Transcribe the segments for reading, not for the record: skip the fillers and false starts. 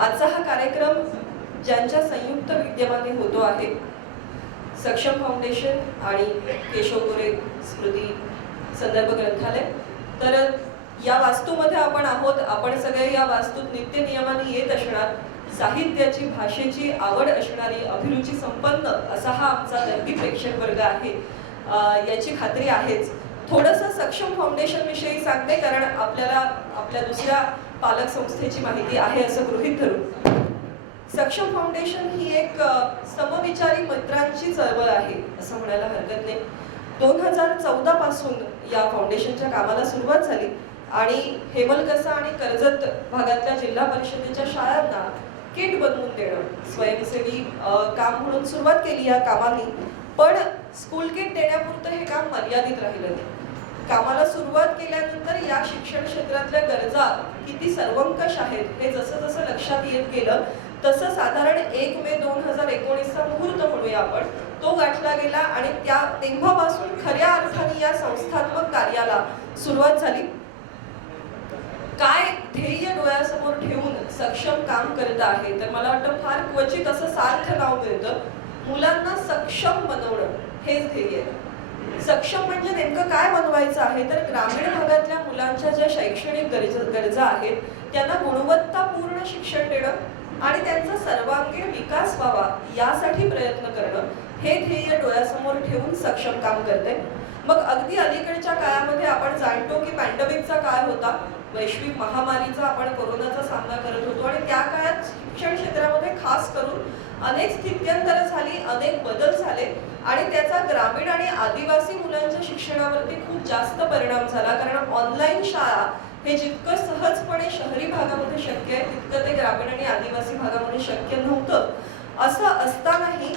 आजचा हा कार्यक्रम ज्यांच्या संयुक्त विद्यमाने होतो आहे, सक्षम फाउंडेशन आणि केशव गोरे स्मृती संदर्भ ग्रंथालय. तर या वास्तूमध्ये आपण आहोत. आपण सगळे या वास्तूत नित्य नियमाने येत असणार, साहित्याची भाषेची आवड असणारी, अभिरुची संपन्न असा हा आमचा दर्दी प्रेक्षक वर्ग आहे, याची खात्री आहेच. थोडंसं सक्षम फाउंडेशन विषयी सांगते, कारण आपल्याला आपल्या दुसऱ्या पालक संस्थेची माहिती आहे असं गृहीत धरून. सक्षम फाउंडेशन ही एक समविचारी मित्रांची चळवळ आहे असं म्हणायला हरकत नाही. 2014 पासून या फाउंडेशनच्या कामाला सुरुवात झाली आणि हेमलकसा आणि कर्जत भागातल्या जिल्हा परिषदेच्या शाळांना किट बनवून देणं स्वयंसेवी काम म्हणून सुरुवात केली या कामाने. पण स्कूल किट देण्यापुरतं हे काम मर्यादित राहिलं नाही. कामाला सुरुवात केल्यानंतर या शिक्षण क्षेत्रातल्या गरजा किती सर्वंकष आहेत हे जसं जसं लक्षात येत गेलं तसं साधारण 1 मे 2019चा मुहूर्त म्हणूया आपण, तो गाठला गेला आणि तेव्हापासून खऱ्या अर्थाने या संस्थात्मक कार्याला सुरुवात झाली. काय ध्येय डोळ्यासमोर ठेवून सक्षम काम करत आहे, तर मला वाटतं फार क्वचित असं सार्थ नाव मिळतं. मुलांना सक्षम बनवणं हेच ध्येय आहे. सक्षम म्हणजे नेमकं काय बनवायचं आहे, तर ग्रामीण भागातल्या मुलांच्या ज्या शैक्षणिक गरजा आहेत त्यांना गुणवत्तापूर्ण शिक्षण देणं आणि त्यांचा सर्वांगीण विकास व्हावा यासाठी प्रयत्न करणं हे ध्येय डोळ्यासमोर ठेवून सक्षम काम करते. मग अगदी अलीकडच्या काळामध्ये आपण जाणतो की पॅन्डेमिकचा काळ होता, वैश्विक महामारीचा, आपण कोरोनाचा सामना करत होतो आणि त्या काळात शिक्षण क्षेत्रामध्ये खास करून अनेक स्थित्यंतरं झाली, अनेक बदल झाले आणि त्याचा ग्रामीण आणि आदिवासी मुलांच्या शिक्षणावरती खूप जास्त परिणाम झाला. कारण ऑनलाईन शाळा हे जितकं सहजपणे शहरी भागामध्ये शक्य आहे तितकं ते ग्रामीण आणि आदिवासी भागामध्ये शक्य नव्हतं. असं असतानाही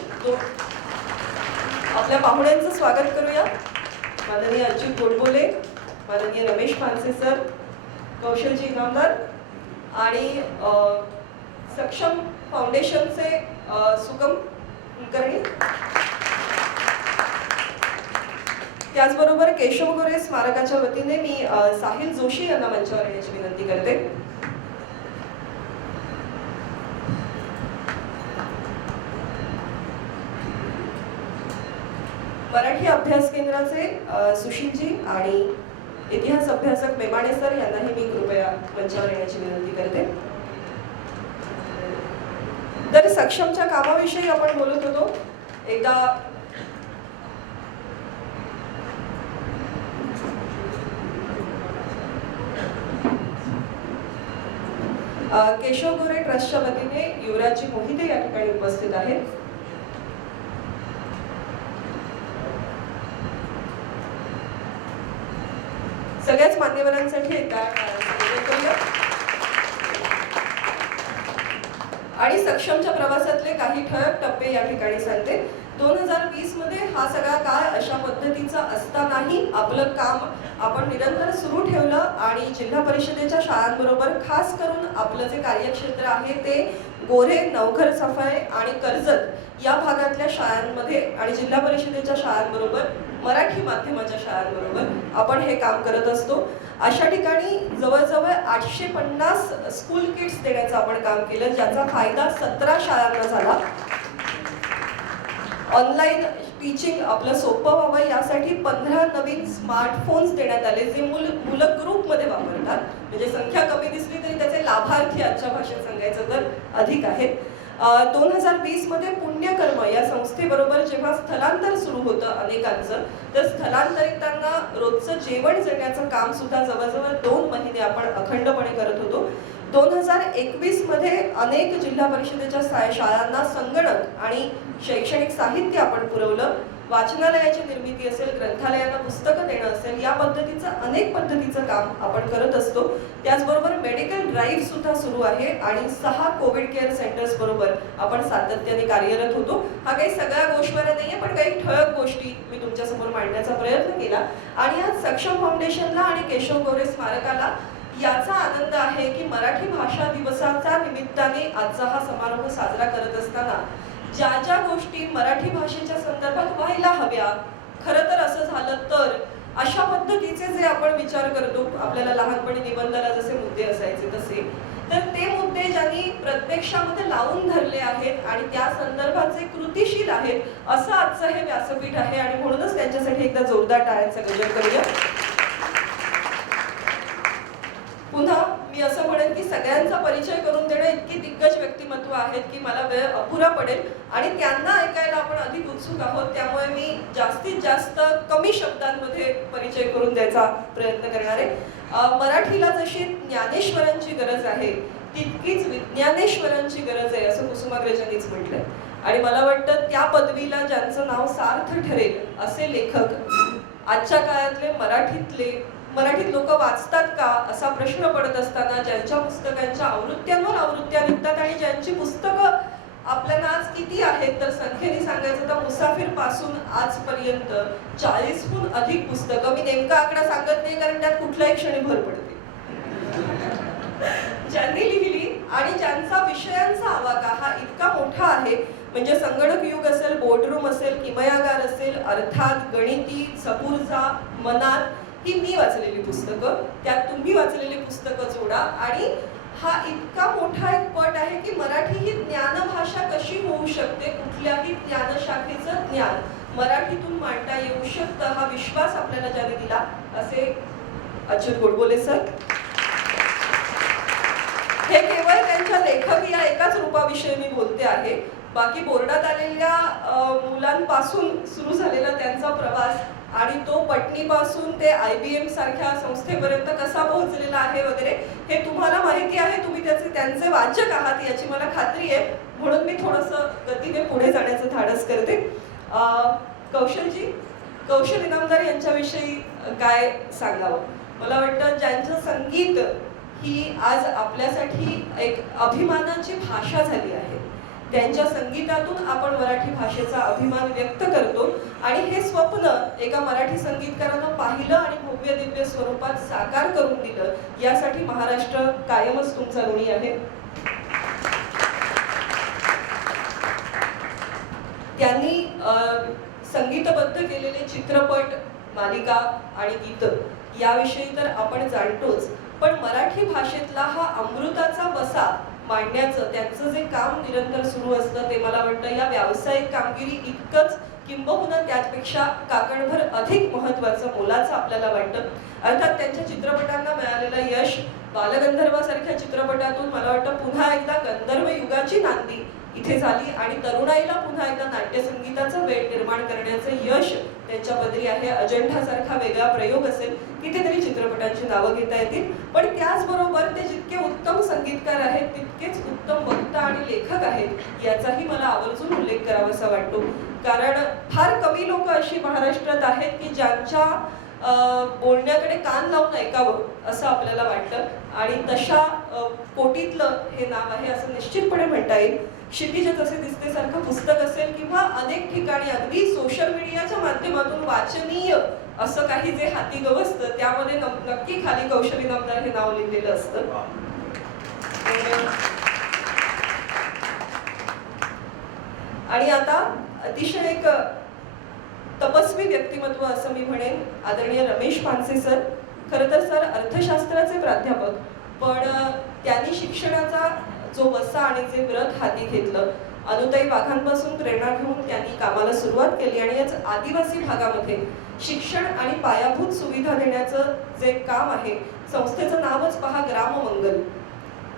आपल्या पाहुण्यांचं स्वागत करूया. माननीय अच्युत गोडबोले, माननीय रमेश पानसे सर, कौशलजी इनामदार आणि सक्षम फाउंडेशनचे सुगम कुलकर्णी, त्याचबरोबर केशव गोरे स्मारकाच्या वतीने मी साहिल जोशी यांना मंचावर येण्याची विनंती करते. मराठी अभ्यास केंद्राचे सुशीलजी आणि इतिहास अभ्यासक मेमाणे सर यांनाही मी कृपया मंचावर येण्याची विनंती करते. तर सक्षमच्या कामाविषयी आपण बोलत होतो. एकदा केशव गोरे ट्रस्टच्या वतीने युवराजजी मोहिते या ठिकाणी उपस्थित आहेत. सगळ्याच मान्यवरांसाठी एकदा आणि सक्षमच्या प्रवासातले काही ठळक टप्पे या ठिकाणी सांगते. 2020 मध्ये हा सगळा काळ अशा पद्धतीचा असतानाही आपलं काम आपण निरंतर सुरू ठेवलं आणि जिल्हा परिषदेच्या शाळांबरोबर खास करून आपलं जे कार्यक्षेत्र आहे ते गोरे, नवघर, सफाई आणि कर्जत या भागातल्या शाळांमध्ये आणि जिल्हा परिषदेच्या शाळांबरोबर मराठी माध्यमाच्या शाळांबरोबर आपण हे काम करत असतो. अशा ठिकाणी जवळजवळ 850 स्कूल किट्स देण्याचं आपण काम केलं, ज्याचा फायदा 17 शाळांना झाला. ऑनलाईन टीचिंग आपलं सोपं व्हावं यासाठी 15 नवीन स्मार्टफोन्स देण्यात आले, जे मुलं ग्रुपमध्ये वापरतात. म्हणजे संख्या कमी दिसली तरी त्याचे लाभार्थी आजच्या भाषेत सांगायचं तर अधिक आहेत. 2020 मध्ये पुण्यकर्म या संस्थेबरोबर जेव्हा स्थलांतर सुरू होतं अनेकांचं, तर स्थलांतरितांना रोजचं जेवण देण्याचं काम सुद्धा जवळजवळ 2 महिने आपण अखंडपणे करत होतो. 2021 मध्ये अनेक जिल्हा परिषदेच्या शाळांना संगणक आणि शैक्षणिक साहित्य आपण पुरवलं. वाचनालयाची निर्मिती असेल, ग्रंथालयांना पुस्तकं देणं असेल, या पद्धतीचं अनेक पद्धतीचं काम आपण करत असतो. त्याचबरोबर मेडिकल ड्राईव्ह सुद्धा सुरू आहे आणि 6 कोविड केअर सेंटर्स बरोबर आपण सातत्याने कार्यरत होतो. हा काही सगळ्या गोष्टीवर नाहीये, पण काही ठळक गोष्टी मी तुमच्यासमोर मांडण्याचा प्रयत्न केला. आणि आज सक्षम फाउंडेशनला आणि केशव गोरे स्मारकाला याचा आनंद आहे की मराठी भाषा दिवसाच्या निमित्ताने आजचा हा समारोह साजरा करत असताना ज्या ज्या गोष्टी मराठी भाषेच्या संदर्भात व्हायला हव्या, खरं तर असं झालं तर अशा पद्धतीचे जे आपण विचार करतो, आपल्याला लहानपणी निबंधाला जसे मुद्दे असायचे तसे, तर ते मुद्दे ज्यांनी प्रत्यक्षामध्ये लावून धरले आहेत आणि त्या संदर्भात जे कृतीशील आहेत असं आजचं हे व्यासपीठ आहे आणि म्हणूनच त्यांच्यासाठी एकदा जोरदार टाळ्यांचा गजर करूया. पुन्हा मी असं म्हणेन की सगळ्यांचा परिचय करून देणं इतकी दिग्गज व्यक्तिमत्व आहेत की मला वेळ अपुरा पडेल आणि त्यांना ऐकायला आपण अधिक उत्सुक आहोत. त्यामुळे मी जास्तीत जास्त कमी शब्दांमध्ये परिचय करून द्यायचा प्रयत्न करणार आहे. मराठीला जशी ज्ञानेश्वरांची गरज आहे तितकीच विज्ञानेश्वरांची गरज आहे असं कुसुमाग्रजांनीच म्हटलंय. आणि मला वाटतं त्या पदवीला ज्यांचं नाव सार्थ ठरेल असे लेखक आजच्या काळातले मराठीत लोक वाचतात का असा प्रश्न पडत असताना ज्यांच्या पुस्तकांच्या आवृत्त्यांवर आवृत्त्या निघतात आणि ज्यांची पुस्तकं आपल्याला आज किती आहेत तर संख्येने सांगायचं तर मुसाफिर पासून आजपर्यंत 40हून अधिक पुस्तकं, मी नेमका आकडा सांगत नाही कारण त्यात कुठल्याही क्षणी भर पडते, ज्यांनी लिहिली आणि ज्यांचा विषयांचा आवाका हा इतका मोठा आहे. म्हणजे संगणक युग असेल, बोर्डरूम असेल, किमयागार असेल, अर्थात, गणिती, सपूर्जा, मनात, ही मी वाचलेली पुस्तकं, त्यात तुम्ही वाचलेली पुस्तकं जोडा आणि हा इतका मोठा एक पट आहे की मराठी ही ज्ञानभाषा कशी होऊ शकते, कुठल्याही ज्ञानशाखेचं ज्ञान मराठीतून मांडता येऊ शकतं हा विश्वास आपल्याला ज्याने दिला असे अच्युत गोडबोले सर. हे केवळ त्यांच्या लेखक या एकाच रूपाविषयी मी बोलते आहे. बाकी बोर्डात आलेल्या मुलांपासून सुरू झालेला त्यांचा प्रवास आणि तो पटणीपासून ते IBM सारख्या संस्थेपर्यंत कसा पोहोचलेला आहे वगैरे हे तुम्हाला माहिती आहे. तुम्ही त्यांचे वाचक आहात याची मला खात्री आहे, म्हणून मी थोडंसं गतीने पुढे जाण्याचं धाडस करते. कौशल इनामदार यांच्याविषयी काय सांगावं. मला वाटतं ज्यांचं संगीत ही आज आपल्यासाठी एक अभिमानाची भाषा झाली आहे, त्यांच्या संगीतातून आपण मराठी भाषेचा अभिमान व्यक्त करतो आणि हे स्वप्न एका मराठी संगीतकारानं पाहिलं आणि भव्य दिव्य स्वरूपात साकार करून दिलं यासाठी महाराष्ट्र कायमच तुमचा ऋणी आहे. त्यांनी संगीतबद्ध केलेले चित्रपट, मालिका आणि गीतं याविषयी तर आपण जाणतोच, पण मराठी भाषेतला हा अमृताचा वसा मांडण्याचं त्यांचं जे काम निरंतर सुरू असतं ते मला वाटतं या व्यावसायिक कामगिरी इतकंच किंबहुना त्यापेक्षा काकणभर अधिक महत्त्वाचं, मोलाचं आपल्याला वाटतं. अर्थात त्यांच्या चित्रपटांना मिळालेलं यश, बालगंधर्वासारख्या चित्रपटातून मला वाटतं पुन्हा एकदा गंधर्व युगाची नांदी इथे झाली आणि तरुणाईला पुन्हा एकदा नाट्यसंगीताचं वेळ निर्माण करण्याचं यश त्यांच्या पदरी आहे. अजंठासारखा वेगळा प्रयोग असेल, कितीतरी चित्रपटांची नावं घेता येतील. पण त्याचबरोबर ते जितके उत्तम संगीतकार आहेत तितकेच उत्तम वक्ता आणि लेखक आहेत याचाही मला आवर्जून उल्लेख करावासा वाटतो. कारण फार कमी लोक अशी महाराष्ट्रात आहेत की ज्यांच्या बोलण्याकडे कान लावून ऐकावं असं आपल्याला वाटतं आणि तशा कोटीतलं हे नाव आहे असं निश्चितपणे म्हणता येईल. क्षितिज तसे दिसते सारखं पुस्तक असेल किंवा अनेक ठिकाणी अगदी सोशल मीडियाच्या माध्यमातून वाचनीय असं काही जे हाती गवसतं त्यामध्ये नक्की खाली कौशल इनामदार हे नाव लिहिलेलं असतं. आणि आता अतिशय एक तपस्वी व्यक्तिमत्व असं मी म्हणेन, आदरणीय रमेश पानसे सर. खरं तर सर अर्थशास्त्राचे प्राध्यापक, पण त्यांनी शिक्षणाचा जो वसा आणि जे व्रत हाती घेतलं, अनुताई वाघांपासून प्रेरणा घेऊन त्यांनी कामाला सुरुवात केली आणि याच आदिवासी भागामध्ये शिक्षण आणि पायाभूत सुविधा देण्याचं जे काम आहे, संस्थेचं नावच पहा ग्राममंगल.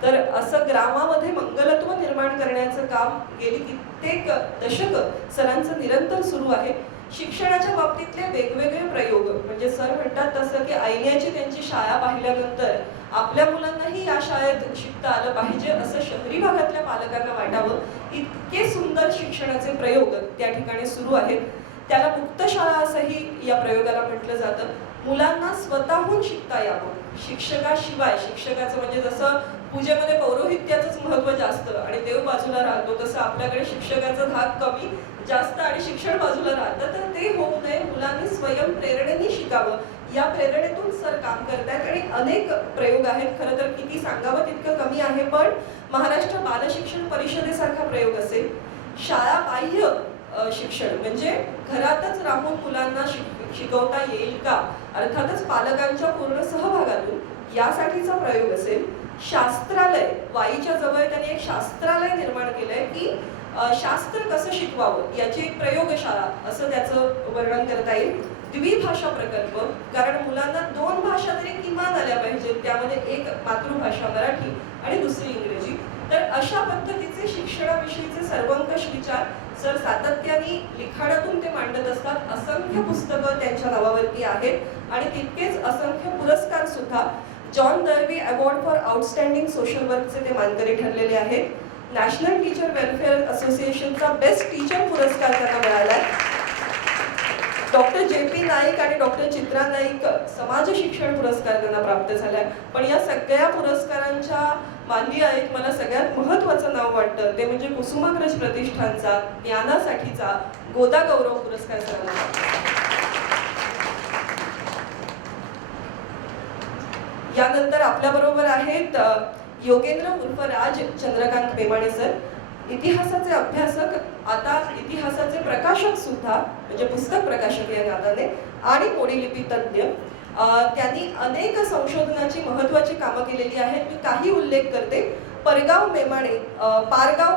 तर असं ग्रामामध्ये मंगलत्व निर्माण करण्याचं काम गेली कित्येक दशक सरांचं निरंतर सुरू आहे. शिक्षणाच्या बाबतीतले वेगवेगळे प्रयोग, म्हणजे सर म्हणतात तसं की ऐण्याची त्यांची शाळा पाहिल्यानंतर आपल्या मुलांनाही या शाळेत शिकता आलं पाहिजे असं शहरी भागातल्या पालकांना वाटावं, इतके सुंदर शिक्षणाचे प्रयोग त्या ठिकाणी सुरू आहेत. त्याला मुक्त शाळा असंही या प्रयोगाला म्हटलं जातं. मुलांना स्वतःहून शिकता यावं, शिक्षकाशिवाय. शिक्षकाचं म्हणजे जसं पूजेमध्ये पौरोहित्याचंच महत्त्व जास्त आणि देव बाजूला राहतो, तसं आपल्याकडे शिक्षकाचा धाक कमी जास्त आणि शिक्षण बाजूला राहतं. तर ते होऊ नये, मुलांनी स्वयंप्रेरणेने शिकावं या प्रेरणेतून सर काम करतायत आणि अनेक प्रयोग आहेत. खरं तर किती सांगावं तितकं कमी आहे. पण महाराष्ट्र बाल शिक्षण परिषदेसारखा प्रयोग असेल, शाळा बाह्य शिक्षण म्हणजे घरातच राहून मुलांना शिकवता येईल का, अर्थातच पालकांच्या पूर्ण सहभागातून यासाठीचा प्रयोग असेल, शास्त्रालय वाईच्या जवळ त्यांनी एक शास्त्रालय निर्माण केलंय की शास्त्र कसं शिकवावं याची एक प्रयोगशाळा असं त्याचं वर्णन करता येईल. द्विभाषा प्रकल्प, कारण मुलांना 2 भाषा तरी किमान आल्या पाहिजेत, त्यामध्ये एक मातृभाषा मराठी आणि दुसरी इंग्रजी. तर अशा पद्धतीचे शिक्षणाविषयीचे सर्वंकष विचार सर सातत्याने लिखाणातून ते मांडत असतात. असंख्य पुस्तकं त्यांच्या नावावरती आहेत आणि तितकेच असंख्य पुरस्कार सुद्धा. John Darby award for outstanding social वर्कचे ते मानकरी ठरलेले आहेत. नॅशनल टीचर वेलफेअर असोसिएशनचा बेस्ट टीचर पुरस्कार त्यांना मिळालाय. डॉक्टर JP नाईक आणि डॉक्टर चित्रा नाईक समाज शिक्षण पुरस्कार त्यांना प्राप्त झालाय. पण या सगळ्या पुरस्कारांच्या मानवी आहेत मला सगळ्यात महत्त्वाचं नाव वाटतं ते म्हणजे कुसुमाग्रज प्रतिष्ठानचा ज्ञानासाठीचा गोदा गौरव पुरस्कार त्यांना. यानंतर आपल्याबरोबर आहेत योगेंद्र उर्फ राज चंद्रकांत मेमाणे सर, इतिहासाचे अभ्यासक, आता इतिहासाचे प्रकाशक सुद्धा, म्हणजे पुस्तक प्रकाशक या नात्याने, आणि मोडीलिपी तज्ज्ञ. त्यांनी अनेक संशोधनाची महत्त्वाची कामं केलेली आहेत. मी काही उल्लेख करते. पारगाव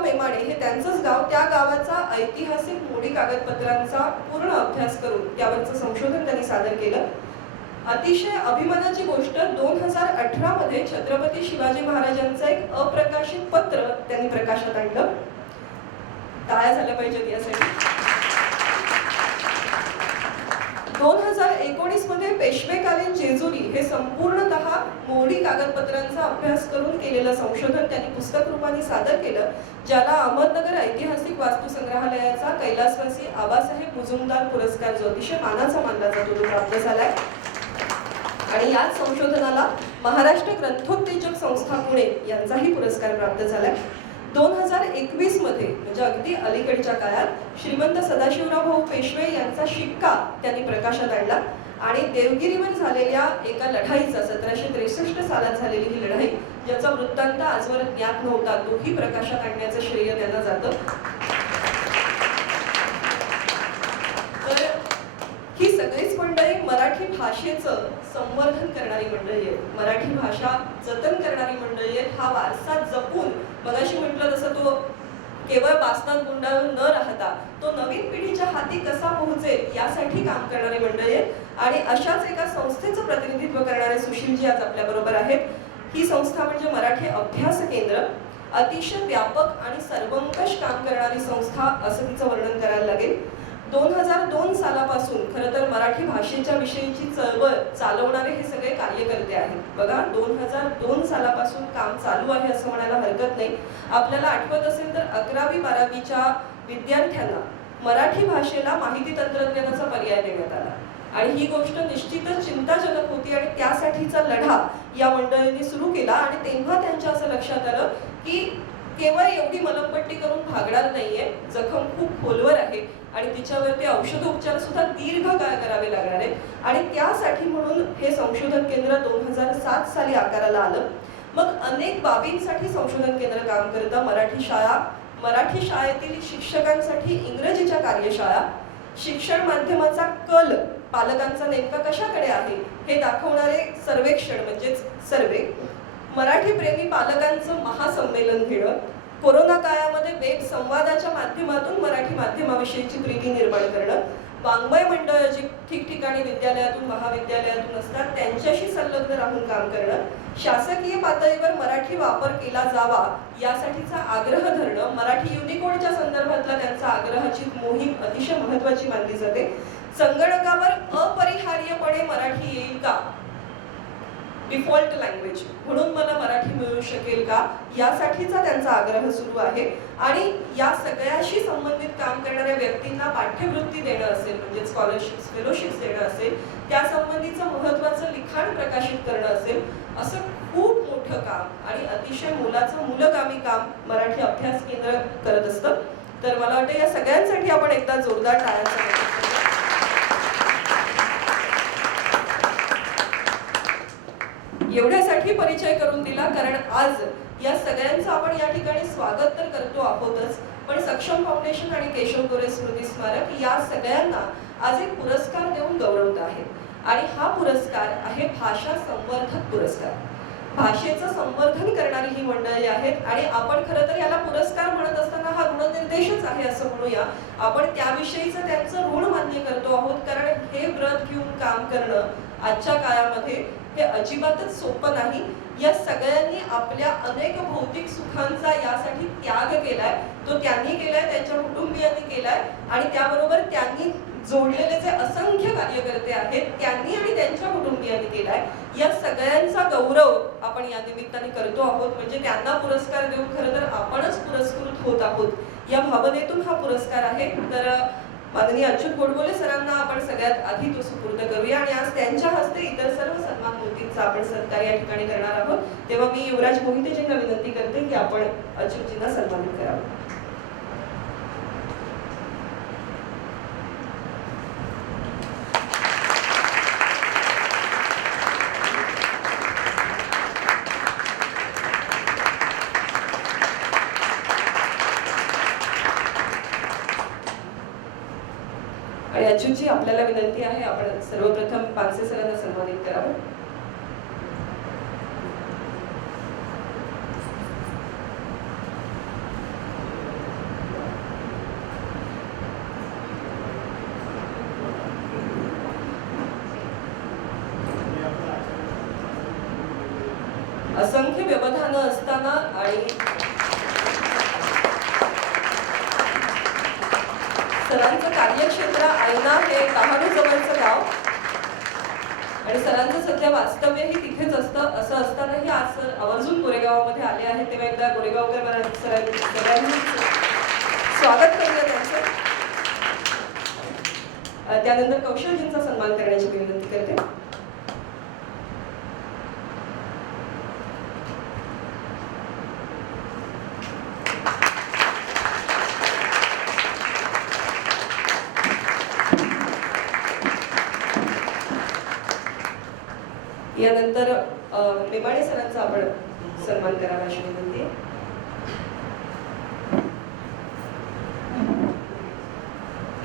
मेमाणे हे त्यांचंच गाव, त्या गावाचा ऐतिहासिक मोडी कागदपत्रांचा पूर्ण अभ्यास करून त्यावरचं संशोधन त्यांनी सादर केलं. अतिशय अभिमानाची गोष्ट 2018 मध्ये छत्रपती शिवाजी महाराजांचं एक अप्रकाशित पत्र त्यांनी प्रकाशात आणलं. टाळ्या झाल्या पाहिजेत यासाठी. 2019 मध्ये पेशवेकालीन जेजुरी हे संपूर्णतः मोडी कागदपत्रांचा अभ्यास करून केलेलं संशोधन त्यांनी पुस्तक रूपाने सादर केलं, ज्याला अहमदनगर ऐतिहासिक वास्तू संग्रहालयाचा कैलासवासी आबासाहेब मुजुमदार पुरस्कार जो अतिशय मानाचा मानला जातो तो प्राप्त झालाय. आणि याच संशोधनाला महाराष्ट्र ग्रंथोत्तेजक संस्था पुणे यांचाही पुरस्कार प्राप्त झालाय. 2021 मध्ये म्हणजे अगदी अलीकडच्या काळात श्रीमंत सदाशिवराव भाऊ पेशवे यांचा शिक्का त्यांनी प्रकाशात आणला आणि देवगिरीवर झालेल्या एका लढाईचा 1763 सालात झालेली ही लढाई ज्याचा वृत्तांत आजवर ज्ञात नव्हता तोही प्रकाशात आणण्याचं श्रेय त्यांना जातं. तर ही सगळीच मंडळी मराठी भाषेचं संवर्धन करणारी मंडळी आहेत, मराठी भाषा जतन करणारी मंडळी आहेत. हा वारसा जपून, मगाशी म्हटलं तसं, तो केवळ वाचनात गुंडाळून न राहता तो नवीन पिढीच्या हाती कसा पोहोचेल यासाठी काम करणारी मंडळी आहेत. आणि अशाच एका संस्थेचं प्रतिनिधित्व करणारे सुशीलजी आज आपल्या बरोबर आहेत. ही संस्था म्हणजे मराठी अभ्यास केंद्र, अतिशय व्यापक आणि सर्वंकष काम करणारी संस्था असं तिचं वर्णन करायला लागेल. 2002 सालापासून खरं तर मराठी भाषेच्या विषयीची चळवळ चालवणारे हे सगळे कार्यकर्ते आहेत. बघा, 2002 सालापासून काम चालू आहे असं म्हणायला हरकत नाही. आपल्याला आठवत असेल तर 11वी 12वीच्या विद्यार्थ्यांना मराठी भाषेला माहिती तंत्रज्ञानाचा पर्याय देण्यात आला आणि ही गोष्ट निश्चितच चिंताजनक होती आणि त्यासाठीचा लढा या मंडळींनी सुरू केला. आणि तेव्हा त्यांच्या असं लक्षात आलं की केवळ एवढी मलमपट्टी करून भागणार नाहीये, जखम खूप खोलवर आहे आणि तिच्यावरती औषधोपचार सुद्धा दीर्घ काळ करावे लागणार आहे. आणि त्यासाठी म्हणून हे संशोधन केंद्र 2007 साली आकाराला आलं. मग अनेक बाबींसाठी संशोधन केंद्र काम करतं. मराठी शाळा, मराठी शाळेतील शिक्षकांसाठी इंग्रजीच्या कार्यशाळा, शिक्षण माध्यमाचा कल पालकांचा नेमका कशाकडे आहे हे दाखवणारे सर्वेक्षण म्हणजेच सर्वे, मराठी प्रेमी पालकांचं महासंमेलन घेणं, कोरोना काळामध्ये वेब संवादाच्या माध्यमातून मराठी माध्यमाविषयीची प्रीती निर्माण करणं, वाङ्मय मंडळ जी ठिकठिकाणी विद्यालयातून महाविद्यालयातून असतात त्यांच्याशी संलग्न राहून काम करणं, शासकीय पातळीवर मराठी वापर केला जावा यासाठीचा आग्रह धरणं, मराठी युनिकोडच्या संदर्भातला त्यांचा आग्रहाची मोहीम अतिशय महत्त्वाची मानली जाते. संगणकावर अपरिहार्यपणे मराठी येईल का, डिफॉल्ट लँग्वेज म्हणून मला मराठी मिळू शकेल का, यासाठीचा त्यांचा आग्रह सुरू आहे. आणि या सगळ्याशी संबंधित काम करणाऱ्या व्यक्तींना पाठ्यवृत्ती देणं असेल म्हणजे स्कॉलरशिप्स फेलोशिप्स देणं असेल, त्या संबंधीचं महत्त्वाचं लिखाण प्रकाशित करणं असेल, असं खूप मोठं काम आणि अतिशय मोलाचं मूलगामी काम मराठी अभ्यास केंद्र करत असतं. तर मला वाटतं या सगळ्यांसाठी आपण एकदा जोरदार टाळ्यांचा एवढ्यासाठी परिचय करून दिला, कारण आज या सगळ्यांचं आपण या ठिकाणी स्वागत तर करतो आहोतच, पण सक्षम फाउंडेशन आणि केशव गोरे स्मृती स्मारक या सगळ्यांना आज एक पुरस्कार देऊन गौरवत आहे. आणि हा पुरस्कार आहे भाषा संवर्धक पुरस्कार. भाषेचं संवर्धन करणारी ही मंडळी आहेत आणि आपण खरं तर याला पुरस्कार म्हणत असताना हा ऋणनिर्देशच आहे असं म्हणूया. आपण त्याविषयीचं त्यांचं ऋण मान्य करतो आहोत, कारण हे व्रत घेऊन काम करणं आजच्या काळामध्ये हे अजिबातच सोपं नाही. या सगळ्यांनी आपल्या अनेक भौतिक सुखांचा यासाठी त्याग केलाय, तो त्यांनी केलाय, त्यांच्या कुटुंबियांनी केलाय आणि त्याबरोबर त्यांनी जोडलेले जे असंख्य कार्यकर्ते आहेत त्यांनी आणि त्यांच्या कुटुंबियांनी केलाय. या सगळ्यांचा गौरव आपण या निमित्ताने करतो आहोत. म्हणजे त्यांना पुरस्कार देऊन खरं तर आपणच पुरस्कृत होत आहोत या भावनेतून हा पुरस्कार आहे. तर माननीय अच्युत गोडबोले सरांना आपण सगळ्यात आधी तो सुपूर्द करूया आणि आज त्यांच्या हस्ते इतर सर्व सन्मान मूर्तींचा आपण सत्कार या ठिकाणी करणार आहोत. तेव्हा मी युवराज मोहितेजींना विनंती करते की आपण अच्युतजींना सन्मानित करावं. आणि अच्युतजी आपल्याला विनंती आहे आपण सर्वप्रथम पानसे सरांना सन्मानित करावं. असंख्य व्यवधानं असताना आणि सरांचं कार्यक्षेत्र आयना हे डहाणू जवळचं गाव आणि सरांचं सध्या वास्तव्यही तिथेच असतं. असं असतानाही आज सर आवर्जून गोरेगावमध्ये आले आहेत. तेव्हा एकदा गोरेगावकर सरांनी स्वागत करूया त्यांचं. त्यानंतर कौशलजींचा सन्मान करण्याची विनंती करते. यानंतर मेमाणे सरांचा आपण सन्मान करावा अशी विनंती आहे.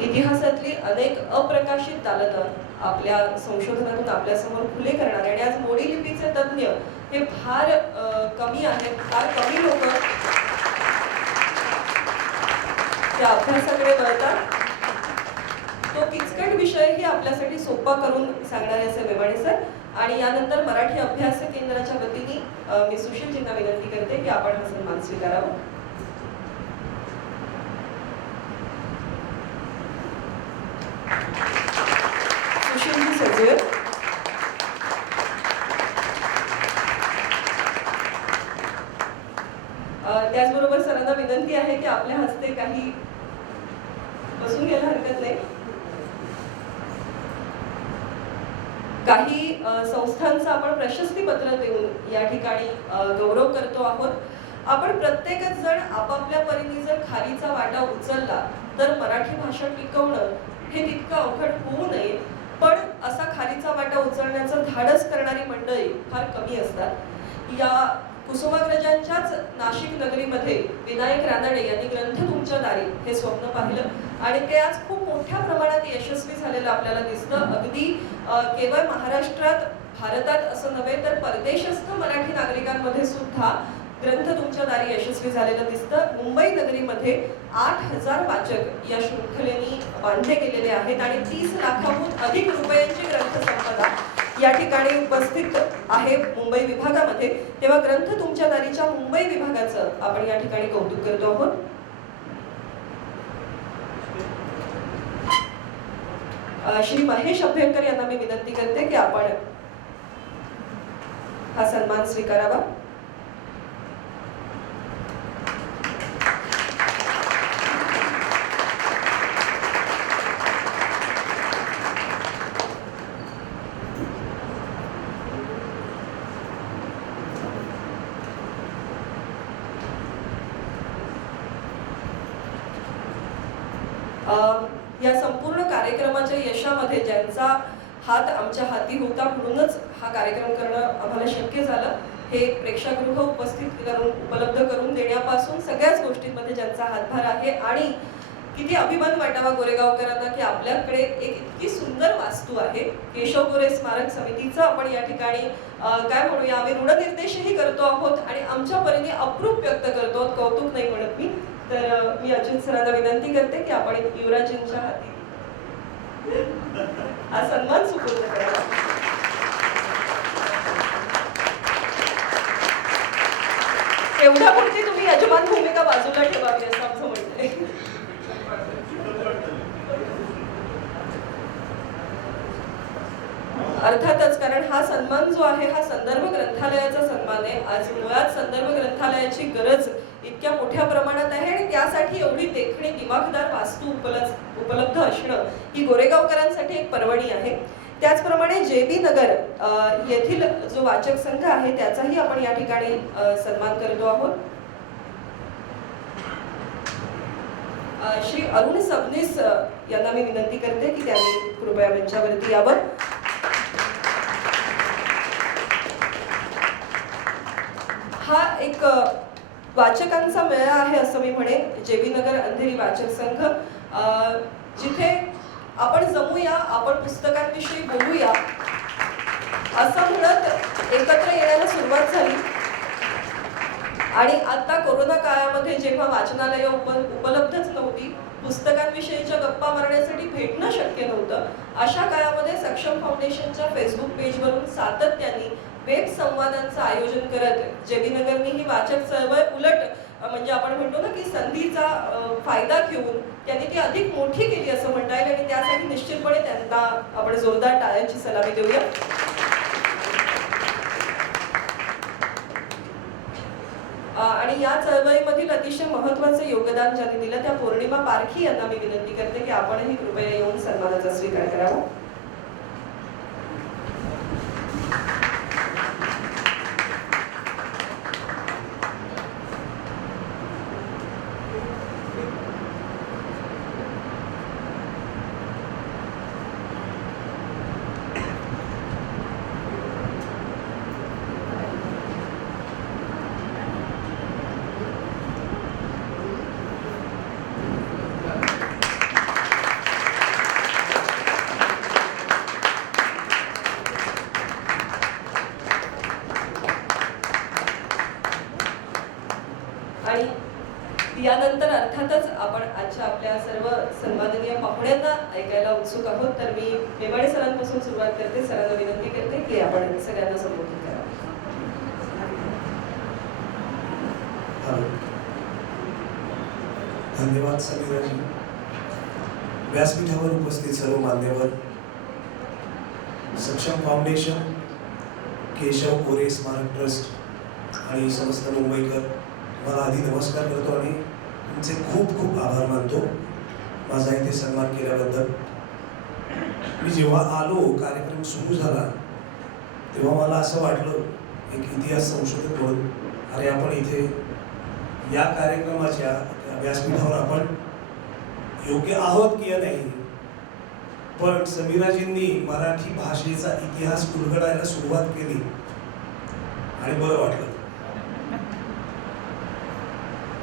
इतिहासातली अनेक अप्रकाशित दालनं आपल्या संशोधनातून आपल्यासमोर खुले करणारे आणि आज मोडी लिपीचे तज्ञ हे फार कमी आहेत. फार कमी लोक त्या अभ्यासाकडे वळतात. तो किचकट विषयही आपल्यासाठी सोपा करून सांगणारे असे मेमाणे सर. आणि यानंतर मराठी अभ्यास केंद्राच्या वतीने मी सुशीलजींना विनंती करते की आपण हा सन्मान स्वीकारावा. सुशीलजी सजवे. त्याचबरोबर सरांना विनंती आहे की आपल्या हस्ते काही बसून घ्यायला हरकत नाही. काही संस्थांचं आपण प्रशस्तीपत्र देऊन या ठिकाणी गौरव करतो आहोत. आपण प्रत्येकच जण आपापल्या परीने जर खारीचा वाटा उचलला तर मराठी भाषा टिकवणं हे तितकं अवघड होऊ नये. पण असा खारीचा वाटा उचलण्याचं धाडस करणारी मंडळी फार कमी असतात. या कुसुमाग्रजांच्याच नाशिक नगरीमध्ये विनायक रानडे यांनी ग्रंथ तुमच्या दारी हे स्वप्न पाहिलं आणि ते आज खूप मोठ्या प्रमाणात यशस्वी झालेलं आपल्याला दिसतं. अगदी केवळ महाराष्ट्रात भारतात असं नव्हे तर परदेशस्थ मराठी नागरिकांमध्ये सुद्धा ग्रंथ तुमच्या दारी यशस्वी झालेलं दिसतं. मुंबई नगरीमध्ये 8,000 वाचक या शृंखलेने बांधले गेलेले आहेत आणि 30 लाखाहून अधिक रुपयांची ग्रंथसंपदा या ठिकाणी उपस्थित आहे मुंबई विभागामध्ये. तेव्हा ग्रंथ तुमच्या दारीच्या मुंबई विभागाचं आपण या ठिकाणी कौतुक करतो आहोत. श्री महेश अभ्यंकर यांना मी विनंती करते की आपण हा सन्मान स्वीकारावा. या संपूर्ण कार्यक्रमाच्या यशामध्ये ज्यांचा हात आमच्या हाती होता म्हणूनच हा कार्यक्रम करणं आम्हाला शक्य झालं. हे प्रेक्षागृह उपस्थित करून उपलब्ध करून देण्यापासून सगळ्याच गोष्टींमध्ये ज्यांचा हातभार आहे आणि किती अभिमान वाटावा गोरेगावकरांना की आपल्याकडे एक इतकी सुंदर वास्तू आहे. केशव गोरे स्मारक समितीचं आपण या ठिकाणी काय म्हणूया, आम्ही ऋणनिर्देशही करतो आहोत आणि आमच्या परीने अप्रूप व्यक्त करतो आहोत. कौतुक नाही म्हणत मी. तर मी अजित सरांना विनंती करते की आपण युवराजींच्या हाती हा सन्मान सुपूर्द करावा. एवढ्यापुरती तुम्ही यजमान भूमिका बाजूला ठेवावी असं आमचं म्हणणं आहे. अर्थातच, कारण हा सन्मान जो आहे हा संदर्भ ग्रंथालयाचा सन्मान आहे. आज मुळात संदर्भ ग्रंथालयाची गरज इतक्या मोठ्या प्रमाणात आहे आणि त्यासाठी एवढी देखणी दिमाखदार वास्तू उपलब्ध असणं ही गोरेगावकरांसाठी एक पर्वणी आहे. त्याचप्रमाणे JB नगर येथील जो वाचक संघ आहे त्याचाही आपण या ठिकाणी सन्मान करतो आहोत. श्री अरुण सबनीस यांना मी विनंती करते की त्यांनी कृपया मंचावरती यावं. हा एक वाचकांचा मेळा आहे असं मी म्हणेन. JB नगर अंधेरी वाचक संघ, जिथे आपण जमूया, आपण पुस्तकांविषयी बोलूया असं म्हणत एकत्र येण्याला सुरुवात झाली. आणि आता कोरोना काळामध्ये जेव्हा वाचनालयं उपलब्धच नव्हती, पुस्तकांविषयीच्या गप्पा मारण्यासाठी भेटणं शक्य नव्हतं, अशा काळामध्ये सक्षम फाउंडेशनच्या फेसबुक पेजवरून सातत्याने वेब संवादांचं आयोजन करत JB नगरनी ही वाचक चळवळ उलट म्हणजे आपण म्हणतो ना की संधीचा फायदा घेऊन त्यांनी ती अधिक मोठी केली असं म्हणता येईल. आणि त्यासाठी निश्चितपणे त्यांना आपण जोरदार टाळ्यांची सलामी देऊया. आणि या चळवळीमधील अतिशय महत्त्वाचं योगदान ज्यांनी दिलं त्या पौर्णिमा पारखी यांना मी विनंती करते की आपणही कृपया येऊन सन्मानाचा स्वीकार करावा. आणि यानंतर अर्थातच आपण आजच्या आपल्या सर्व सन्माननीय पाहुण्यांना ऐकायला उत्सुक आहोत. तर मी मेवाडे सरांपासून सुरुवात करते. सरांना विनंती करते की आपण सगळ्यांना संबोधित करा. धन्यवाद समीराजी. व्यासपीठावर उपस्थित सर्व मान्यवर, सक्षम फाउंडेशन, केशव गोरे स्मारक ट्रस्ट आणि समस्त मुंबईकर, मला आधी नमस्कार करतो आणि तुमचे खूप खूप आभार मानतो माझा इथे सन्मान केल्याबद्दल. मी जेव्हा आलो, कार्यक्रम सुरू झाला, तेव्हा मला असं वाटलं एक इतिहास संशोधक म्हणून, अरे आपण इथे या कार्यक्रमाच्या व्यासपीठावर आपण योग्य आहोत की नाही. पण समीराजींनी मराठी भाषेचा इतिहास उलगडायला सुरुवात केली आणि बरं वाटलं.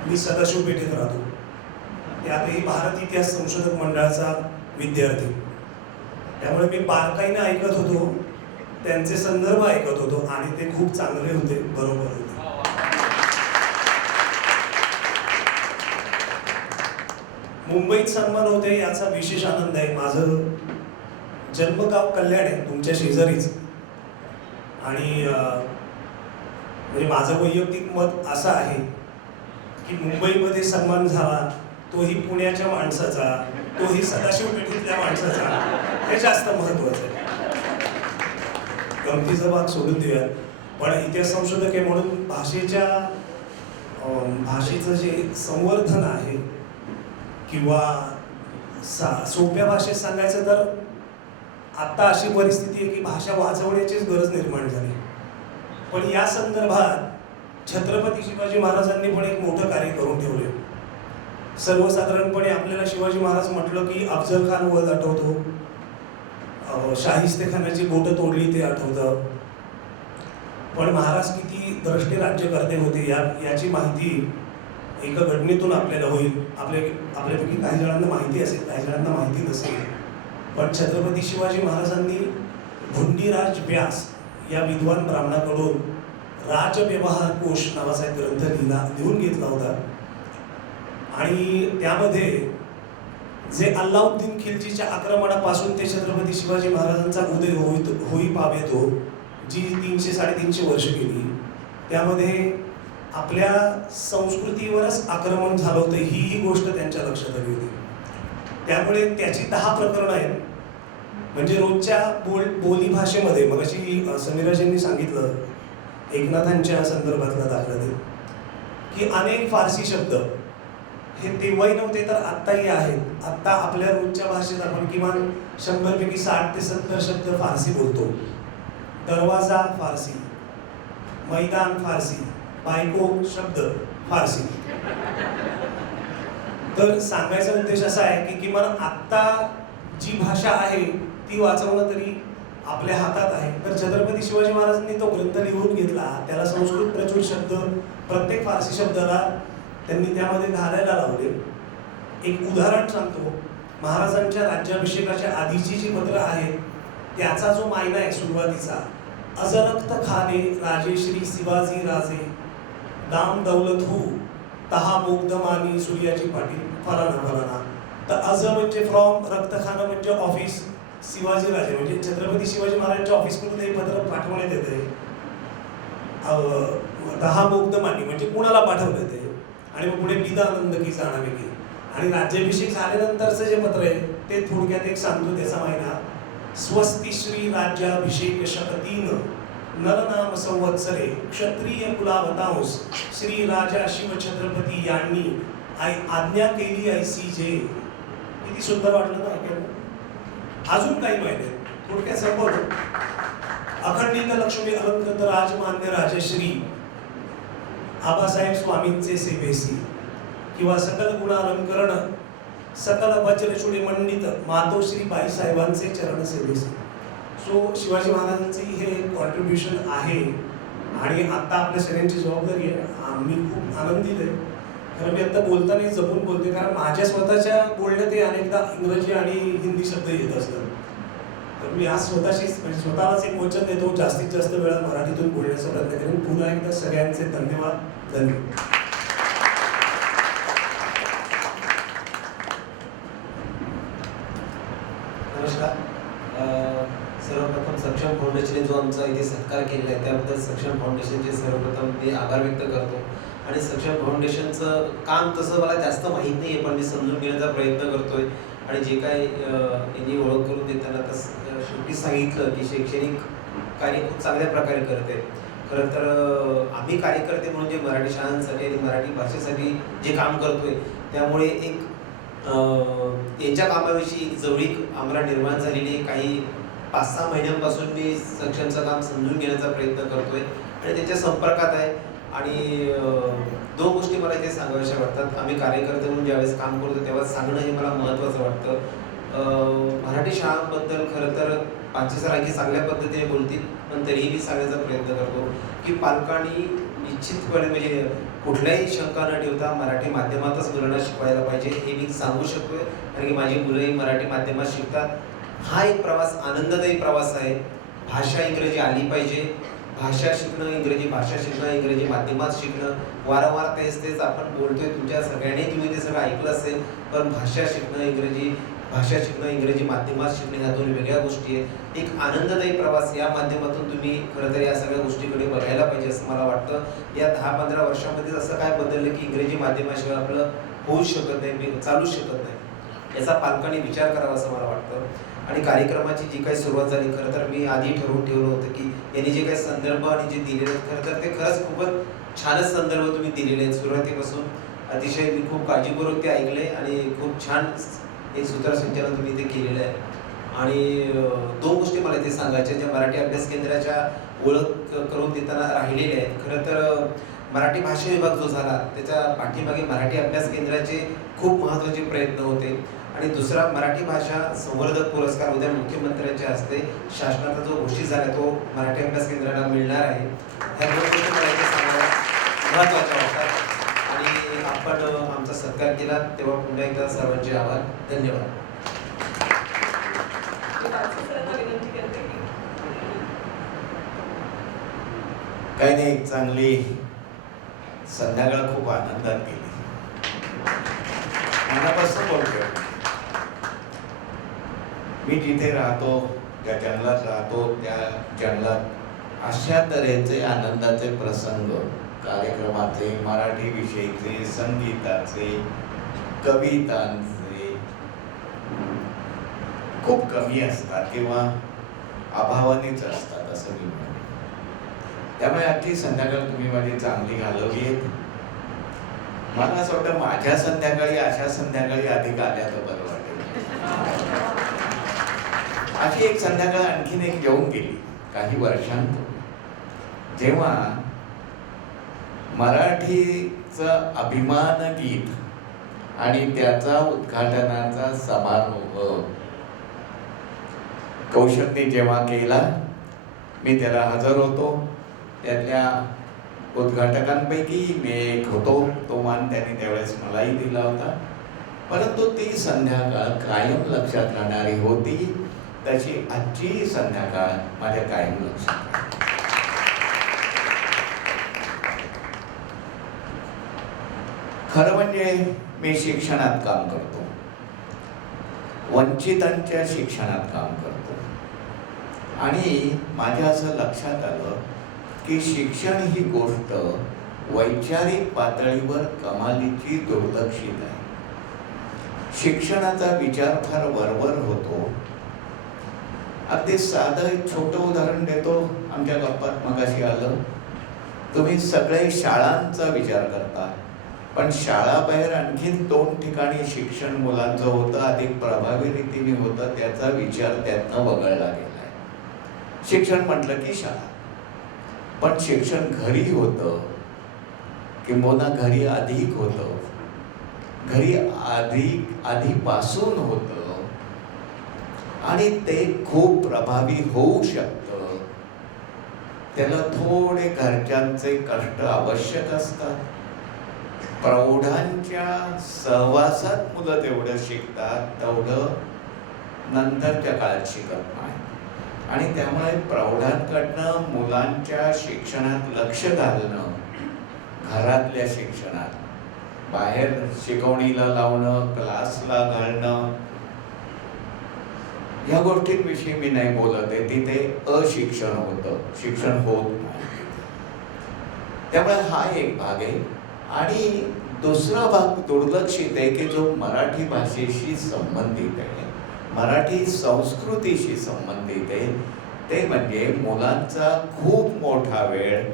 मी सदाशिव पेठेत राहतो, त्यातही भारत इतिहास संशोधक मंडळाचा विद्यार्थी, त्यामुळे मी बारकाईने ऐकत होतो, त्यांचे संदर्भ ऐकत होतो आणि ते खूप चांगले होते, बरोबर होते. मुंबईत सन्मान होते याचा विशेष आनंद आहे. माझं जन्मगाव कल्याण आहे, तुमच्या शेजारीच. आणि म्हणजे माझं वैयक्तिक मत असं आहे की मुंबईमध्ये सन्मान झाला तोही पुण्याच्या माणसाचा, तोही सदाशिव पेठेतल्या माणसाचा, हे जास्त महत्त्वाचं आहे. गमतीचा भाग सोडून देऊया, पण इतिहास संशोधक आहे म्हणून भाषेचं जे संवर्धन आहे किंवा सोप्या भाषेत सांगायचं तर आत्ता अशी परिस्थिती आहे की भाषा वाचवण्याचीच गरज निर्माण झाली. पण या संदर्भात छत्रपती शिवाजी महाराजांनी पण एक मोठं कार्य करून ठेवले. सर्वसाधारणपणे आपल्याला शिवाजी महाराज म्हटलं की अफजल खान वध आठवतो, शाहिस्तेखानाची बोटं तोडली ते आठवतं. पण महाराज किती द्रष्टे राज्यकर्ते होते याची माहिती एका घटनेतून आपल्याला होईल. आपल्यापैकी काही जणांना माहिती असेल, काही जणांना माहिती नसेल, पण छत्रपती शिवाजी महाराजांनी भुंडीराज व्यास या विद्वान ब्राह्मणाकडून राजव्यवहार कोश नावाचा एक ग्रंथ लिहून घेतला होता. आणि त्यामध्ये जे अल्लाउद्दीन खिलजीच्या आक्रमणापासून ते छत्रपती शिवाजी महाराजांचा उदय होई पावेतो, जी 300-350 वर्ष गेली, त्यामध्ये आपल्या संस्कृतीवरच आक्रमण झालं होतं ही गोष्ट त्यांच्या लक्षात आली होती. त्यामुळे त्याची 10 प्रकरणं आहेत. म्हणजे रोजच्या बोली भाषेमध्ये, मग अशी समीराजींनी सांगितलं एकनाथांच्या संदर्भातला दाखला दे, की अनेक फारसी शब्द हे तेव्हाही नव्हते तर आत्ताही आहेत. आत्ता आपल्या रोजच्या भाषेत आपण किमान 100 पैकी 60 ते 70 शब्द फारसी बोलतो. दरवाजा फारसी, मैदान फारसी, बायको शब्द फारसी. तर सांगायचा उद्देश असा आहे की किमान आत्ता जी भाषा आहे ती वाचवणं तरी आपल्या हातात आहे. तर छत्रपती शिवाजी महाराजांनी तो ग्रंथ लिहून घेतला, त्याला संस्कृत प्रचूर शब्द, प्रत्येक फारसी शब्दाला त्यांनी त्यामध्ये घालायला लावले. एक उदाहरण सांगतो. महाराजांच्या राज्याभिषेकाच्या आधीची जी पत्र आहेत त्याचा जो मायना आहे सुरुवातीचा, अजरक्त खाने राजे श्री शिवाजी राजे दाम दौलत हू तहा मुग्धमानी सूर्याची पाटील फलाना फलाना. तर अज म्हणजे फ्रॉम, रक्तखाना म्हणजे ऑफिस, शिवाजी राजे म्हणजे छत्रपती शिवाजी महाराजांच्या ऑफिसमधून हे पत्र पाठवण्यात येते. दहा मुग्धमानी म्हणजे कुणाला पाठवलं ते, आणि मग पुढे बिदानंद की जाणावे की. आणि राज्याभिषेक झाल्यानंतरचं जे पत्र आहे ते थोडक्यात एक सांगतो त्याचा महिना. स्वस्ति श्री राज्याभिषेक शततीन नरनाम संवत्सरे क्षत्रिय कुलावतांस श्री राजा शिव छत्रपती यांनी आज्ञा केली ऐसी जे. किती सुंदर वाटलं ना ऐकायला. अजून काही माहिती थोडक्यात संपवतो. अखंडित लक्ष्मी अलंकृत राजमान्य राजश्री आबासाहेब स्वामींचे सेवेसी, किंवा सकल गुणालंकरण सकल वज्रचूडी मंडित मातोश्री बाईसाहेबांचे चरण सेवेसी. सो शिवाजी महाराजांची हे कॉन्ट्रीब्युशन आहे आणि आता आपल्या सगळ्यांची जबाबदारी आहे. मी खूप आनंदित आहे. कारण मी आता बोलताना जपून बोलते, कारण माझ्या स्वतःच्या बोलण्यात अनेकदा इंग्रजी आणि हिंदी शब्द येत असतात. तर मी आज स्वतःशीच म्हणजे स्वतःलाच एक वचन देतो, जास्तीत जास्त वेळा मराठीतून बोलण्याचा प्रयत्न करेन. पुन्हा एकदा सगळ्यांचे धन्यवाद. नमस्कार. सर्वप्रथम सक्षम फाउंडेशनने जो आमचा इथे सत्कार केलेला आहे त्याबद्दल सक्षम फाउंडेशनचे सर्वप्रथम मी आभार व्यक्त करतो. आणि सक्षम फाउंडेशनचं काम तसं मला जास्त माहीत नाही आहे, पण मी समजून घेण्याचा प्रयत्न करतोय. आणि जे काय यांनी ओळख करून देताना तर शेवटी सांगितलं की शैक्षणिक कार्य खूप चांगल्या प्रकारे करते. खरं तर आम्ही कार्यकर्ते म्हणून जे मराठी शाळांसाठी आणि मराठी भाषेसाठी जे काम करतोय त्यामुळे एक यांच्या कामाविषयी जवळीक आम्हाला निर्माण झालेली. काही 5-6 महिन्यांपासून मी सक्षमचं काम समजून घेण्याचा प्रयत्न करतोय आणि त्यांच्या संपर्कात आहे. आणि 2 गोष्टी मला इथे सांगाव्याशा वाटतात. आम्ही कार्यकर्ते म्हणून ज्यावेळेस काम करतो तेव्हा सांगणं हे मला महत्त्वाचं वाटतं. मराठी शाळांबद्दल खरं तर 5 आणखी चांगल्या पद्धतीने बोलतील, पण तरीही मी सांगण्याचा प्रयत्न करतो की पालकांनी निश्चितपणे म्हणजे कुठल्याही शंका न ठेवता मराठी माध्यमातच मुलांना शिकवायला पाहिजे हे मी सांगू शकतोय. कारण की माझी मुलंही मराठी माध्यमात शिकतात. हा एक प्रवास आनंददायी प्रवास आहे. भाषा इंग्रजी आली पाहिजे. भाषा शिकणं, इंग्रजी भाषा शिकणं, इंग्रजी माध्यमात शिकणं, वारंवार तेच आपण बोलतोय. तुमच्या सगळ्यांनी तुम्ही ते सगळं ऐकलं असेल, पण भाषा शिकणं, इंग्रजी भाषा शिकणं, इंग्रजी माध्यमात शिकणं ह्या 2 वेगळ्या गोष्टी आहेत. एक आनंददायी प्रवास या माध्यमातून तुम्ही खरं तर या सगळ्या गोष्टीकडे बघायला पाहिजे असं मला वाटतं. या 10-15 वर्षामध्ये असं काय बदललं की इंग्रजी माध्यमाशिवाय आपलं होऊच शकत नाही, चालूच शकत नाही. याचा पालकांनी विचार करावा असं मला वाटतं. आणि कार्यक्रमाची जी काही सुरुवात झाली खरं तर मी आधी ठरवून ठेवलं होतं की यांनी जे काही संदर्भ आणि जे दिलेले आहेत खरं तर ते खरंच खूपच छानच संदर्भ तुम्ही दिलेले आहेत. सुरुवातीपासून अतिशय मी खूप काळजीपूर्वक ते ऐकले आणि खूप छान एक सूत्रसंचालन तुम्ही इथे केलेलं आहे. आणि 2 गोष्टी मला इथे सांगायच्या ज्या मराठी अभ्यास केंद्राच्या ओळख करून देताना राहिलेल्या आहेत. खरं तर मराठी भाषा विभाग जो झाला त्याच्या पाठीमागे मराठी अभ्यास केंद्राचे खूप महत्त्वाचे प्रयत्न होते. आणि दुसरा मराठी भाषा संवर्धक पुरस्कार उद्या मुख्यमंत्र्यांच्या हस्ते शासनाचा जो घोषित झाला तो मराठी अभ्यास केंद्राला मिळणार आहे. ह्या 2 गोष्टी मला इथे सांगायला महत्त्वाच्या वाटतात. आणि आपण आमचा सत्कार केला तेव्हा पुन्हा एकदा सर्वांचे आभार. धन्यवाद. मी पाचवी सरांना विनंती करते की काही नाही, एक चांगली संध्याकाळ खूप आनंदात गेली. मनापासून बोलतोय. मी जिथे राहतो, त्या जंगलात राहतो, त्या जंगलात अशा तऱ्हेचे आनंदाचे प्रसंग, कार्यक्रमाचे, मराठी विषयीचे, संगीताचे, कवितांचे खूप कमी असतात किंवा अभावानेच असतात असं मी म्हणतो. त्यामुळे आजची संध्याकाळ तुम्ही माझी चांगली घालवली. मला असं वाटतं माझ्या संध्याकाळी अशा संध्याकाळी अधिक आल्या तर बरं वाटेल. अशी एक संध्याकाळ आणखीन एक येऊन गेली काही वर्षांपूर्वी, जेव्हा मराठीचं अभिमान गीत आणि त्याचा उद्घाटनाचा समारोह कौशकने जेव्हा केला, मी त्याला हजर होतो. त्यातल्या उद्घाटकांपैकी मी एक होतो. तो मान त्याने त्यावेळेस मलाही दिला होता. परंतु ती संध्याकाळ कायम लक्षात राहणारी होती, तशी आजची संध्याकाळ माझ्या कायम लक्षात राहते. खरं म्हणजे मी शिक्षणात काम करतो, वंचितांच्या शिक्षणात काम करतो. आणि माझ्या असं लक्षात आलं की शिक्षण ही गोष्ट वैचारिक पातळीवर कमालीची दुर्लक्षित आहे. शिक्षणाचा विचार फार वरवर होतो. अगदी साधं एक छोटं उदाहरण देतो. आमच्या गप्पात मगाशी आलं, तुम्ही सगळे शाळांचा विचार करता, पण शाळाबाहेर आणखीन 2 ठिकाणी शिक्षण मुलांचं होतं, अधिक प्रभावी रीतीने होतं. त्याचा विचार त्यातनं वगळला गेलाय. शिक्षण म्हटलं की शाळा, पण शिक्षण घरी होतं, किंबहुना घरी अधिक होतं, घरी आधीपासून होतं आणि ते खूप प्रभावी होऊ शकतं. त्याला थोडे घरच्यांचे कष्ट आवश्यक असतात. प्रौढांच्या सहवासात मुलं तेवढं शिकतात, तेवढं नंतरच्या काळात शिकत नाही. आणि त्यामुळे प्रौढांकडनं मुलांच्या शिक्षणात लक्ष घालणं, घरातल्या शिक्षणात, बाहेर शिकवणीला लावणं, क्लासला घालणं, या गोष्टींविषयी मी नाही बोलत आहे. तिथे अशिक्षण होतं, शिक्षण होत नाही. त्यामुळे हा एक भाग आहे. आणि दुसरा भाग दुर्लक्षित आहे की जो मराठी भाषेशी संबंधित आहे, मराठी संस्कृतीशी संबंधित आहे. ते म्हणजे मुलांचा खूप मोठा वेळ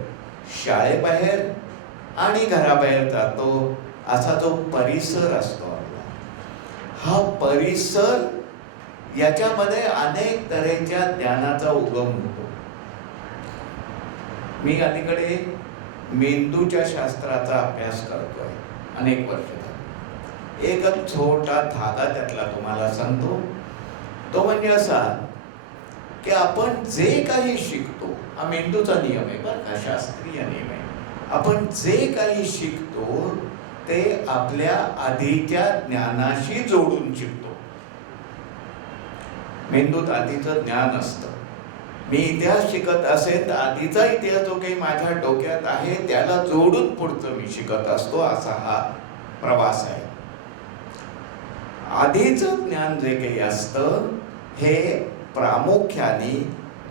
शाळेबाहेर आणि घराबाहेर जातो. असा जो परिसर असतो आपला, हा परिसर, याच्यामध्ये अनेक तऱ्हेच्या ज्ञानाचा उगम होतो. मी अलीकडे मेंदूच्या शास्त्राचा अभ्यास करतोय अनेक वर्ष झाली. एकच छोटा धागा त्यातला तुम्हाला सांगतो. तो म्हणजे असा की आपण जे काही शिकतो, हा मेंदूचा नियम आहे बरं का, शास्त्रीय नियम आहे. आपण जे काही शिकतो ते आपल्या आधीच्या ज्ञानाशी जोडून शिकतो. मेंदूत आधीचं ज्ञान असतं. मी इतिहास शिकत असेल तर आधीचा इतिहास जो काही माझ्या डोक्यात आहे त्याला जोडून पुढचं मी शिकत असतो. असा हा प्रवास आहे. आधीचं ज्ञान जे काही असतं हे प्रामुख्याने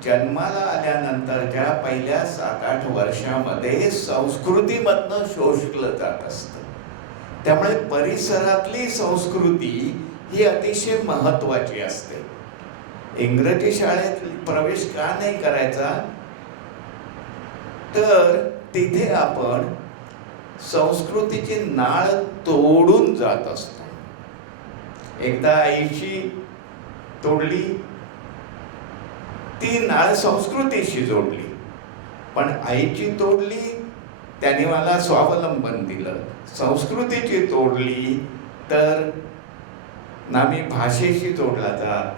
जन्माला आल्यानंतरच्या पहिल्या 7-8 वर्षामध्ये संस्कृतीमधनं शोषलं जात असतं. त्यामुळे परिसरातली संस्कृती ही अतिशय महत्वाची असते. इंग्रजी शाळेत प्रवेश का नाही करायचा, तर तिथे आपण संस्कृतीची नाळ तोडून जात असतो. एकदा आईची तोडली, ती नाळ संस्कृतीशी जोडली. पण आईची तोडली, त्याने मला स्वावलंबन दिलं. संस्कृतीची तोडली तर ना मी भाषेशी जोडला जात,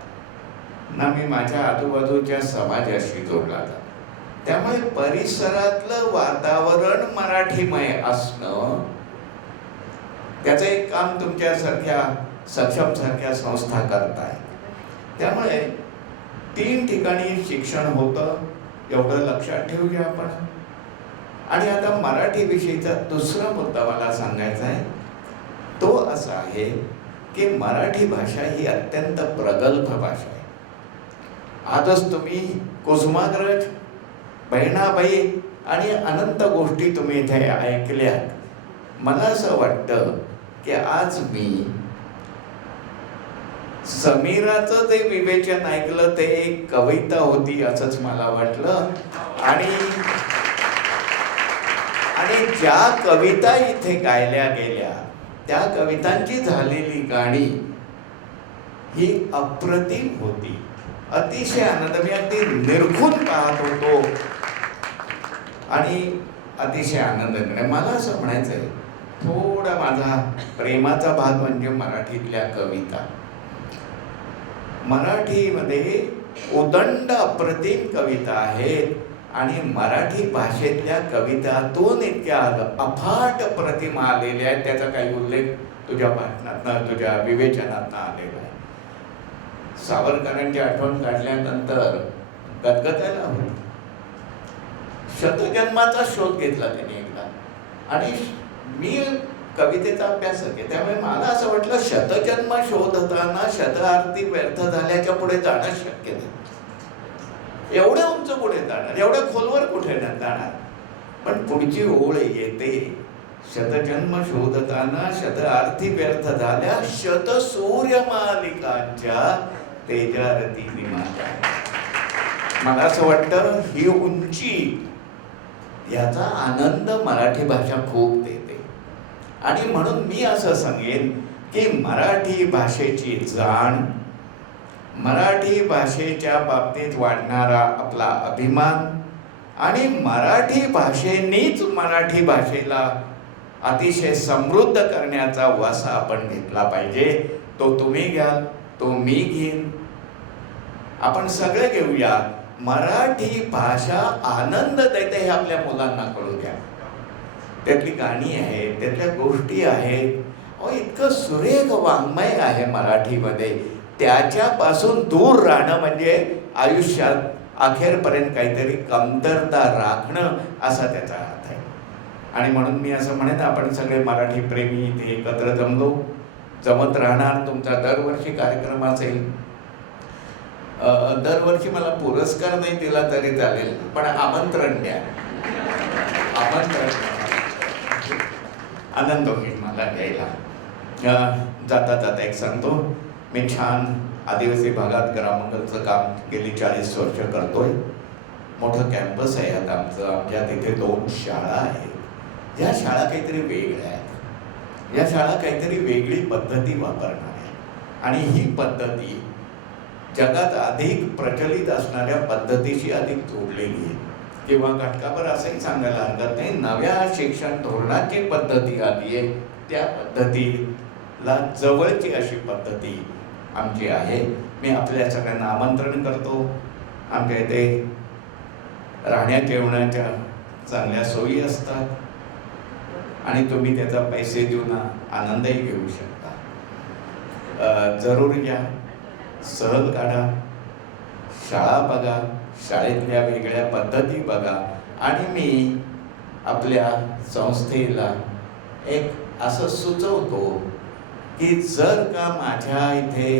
ना मी माझ्या आजूबाजूच्या समाजाशी जोडला जात. त्यामुळे परिसरातलं वातावरण मराठीमय असणं त्याचं एक काम तुमच्यासारख्या सक्षमसारख्या संस्था करताय. त्यामुळे 3 ठिकाणी शिक्षण होतं एवढं लक्षात ठेवूया आपण. आणि आता मराठी विषयीचा दुसरा मुद्दा मला सांगायचा आहे. तो असा आहे की मराठी भाषा ही अत्यंत प्रगल्भ भाषा आहे. आजच तुम्ही कुसुमाग्रज, बहिणाबाई आणि अनंत गोष्टी तुम्ही इथे ऐकल्यात. मला असं वाटतं की आज मी समीराचं जे विवेचन ऐकलं ते एक कविता होती असंच मला वाटलं. आणि ज्या कविता इथे गायल्या गेल्या त्या कवितांची झालेली गाणी ही अप्रतिम होती. अतिशय आनंद, मी अगदी निरखून पाहत होतो आणि अतिशय आनंद मिळाला. मला असं म्हणायचं आहे, थोडा माझा प्रेमाचा भाग म्हणजे मराठीतल्या कविता. मराठीमध्ये उदंड अप्रतिम कविता आहेत आणि मराठी भाषेतल्या कवितातून इतक्या अफाट प्रतिमा आलेल्या आहेत. त्याचा काही उल्लेख तुझ्या भाषणातनं, तुझ्या विवेचनातनं आलेला आहे. सावरकरांची आठवण काढल्यानंतर गदगदायला होतं. शतजन्माचा शोध घेतला त्यांनी एकदा. आणि मी कवितेचा अभ्यासक आहे, त्यामुळे मला असं वाटलं शतजन्म शोधताना शतआरती व्यर्थ झाल्याच्या पुढे जाणं शक्य नाही. एवढ्या उंच पुढे जाणार, एवढ्या खोलवर कुठे न जाणार. पण पुढची ओळ येते, शतजन्म शोधताना शतआरती व्यर्थ झाल्या, शत सूर्यमालिकांच्या तेजारती निमात्या. मला असं वाटतं ही उंची, याचा आनंद मराठी भाषा खूप देते. आणि म्हणून मी असं सांगेन की मराठी भाषेची जाण, मराठी भाषेच्या बाबतीत वाढणारा आपला अभिमान आणि मराठी भाषेनेच मराठी भाषेला अतिशय समृद्ध करण्याचा वासा आपण घेतला पाहिजे. तो तुम्ही घ्याल, तो मी घेईन, आपण सगळे घेऊया. मराठी भाषा आनंद देते हे आपल्या मुलांना कळू द्या. त्यातली गाणी आहेत, त्यातल्या गोष्टी आहेत. इतकं सुरेख वाङ्मय आहे मराठीमध्ये. त्याच्यापासून दूर राहणं म्हणजे आयुष्यात अखेरपर्यंत काहीतरी कमतरता राखणं असा त्याचा अर्थ आहे. आणि म्हणून मी असं म्हणेन, आपण सगळे मराठी प्रेमी इथे एकत्र जमत राहणार. तुमचा दरवर्षी कार्यक्रम असेल. दरवर्षी मला पुरस्कार नाही दिला तरी चालेल, पण आमंत्रण द्या. आमंत्रण, आनंद होईल मला द्यायला. जाता जाता एक सांगतो, मी छान आदिवासी भागात ग्रामंगलचं काम गेली 40 वर्ष करतोय. मोठं कॅम्पस आहे आता आमचं. आमच्या तिथे 2 शाळा आहेत. या शाळा काहीतरी वेगळ्या आहेत. या शाळा काहीतरी वेगळी पद्धती वापरणार आहे. आणि ही पद्धती जगात अधिक प्रचलित असणाऱ्या पद्धतीशी अधिक जोडलेली आहे. किंवा घटकाभर असंही सांगायला हरकत नाही, नव्या शिक्षण धोरणाची पद्धती आली आहे. त्या पद्धतीला जवळची अशी पद्धती आमची आहे. मी आपल्या सगळ्यांना आमंत्रण करतो. आमच्या इथे राहण्या जेवणाच्या चांगल्या सोयी असतात आणि तुम्ही त्याचा पैसे देऊन आनंदही घेऊ शकता. जरूर या, सहल काढा, शाळा बघा, शाळेतल्या वेगळ्या पद्धती बघा. आणि मी आपल्या संस्थेला एक असं सुचवतो की जर का माझ्या इथे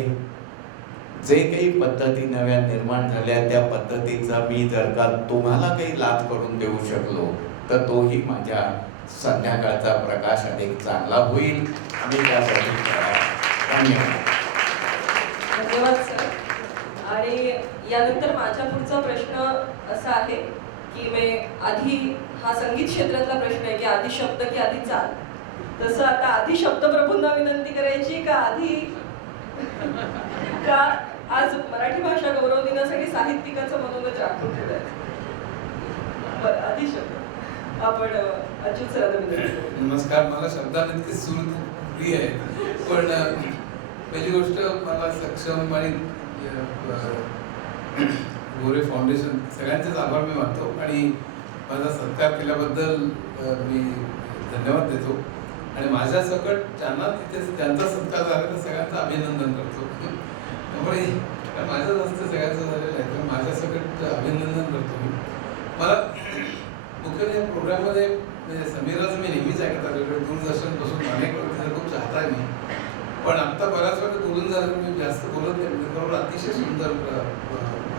जे काही पद्धती नव्या निर्माण झाल्या त्या पद्धतीचा मी जर का तुम्हाला काही लाभ करून देऊ शकलो तर तोही माझ्या संध्याकाळचा प्रकाश अधिक चांगला होईल. मी त्यासाठी धन्यवाद. धन्यवाद सर. आणि यानंतर माझ्या पुढचा प्रश्न असा आहे की मी आधी, हा संगीत क्षेत्रातला प्रश्न आहे की आधी शब्द की आधी चाल. तसं आता आधी शब्दप्रभूंना विनंती करायची का आधी, का आज मराठी भाषा गौरव दिनासाठी साहित्यिकाचं मनोगत राखून ठेवायचं? बरं, आधी शब्द आपण अच्युत सरांना विनंती करू. नमस्कार. मला शब्दांत इतकी सूर खूप प्रिय आहे. पण पहिली गोष्ट, मला सक्षम आणि गोरे फाउंडेशन सगळ्यांचेच आभार मी मानतो आणि माझा सत्कार केल्याबद्दल मी धन्यवाद देतो. आणि माझ्या सकट ज्यांना तिथे त्यांचा सत्कार झाला तर सगळ्यांचं अभिनंदन करतो. त्यामुळे माझं हस्ते सगळ्यांचं झालेलं आहे तर माझ्या सकट अभिनंदन करतो मी. मला मुख्यतः या प्रोग्राममध्ये म्हणजे समीराचं मी नेहमीच ऐकत आलेलो, दूरदर्शनपासून अनेक वर्षांचा खूप चाहता आहे मी. पण आत्ता बऱ्याच वेळा बोलून झालं मी जास्त बोलत नाही. बरोबर अतिशय सुंदर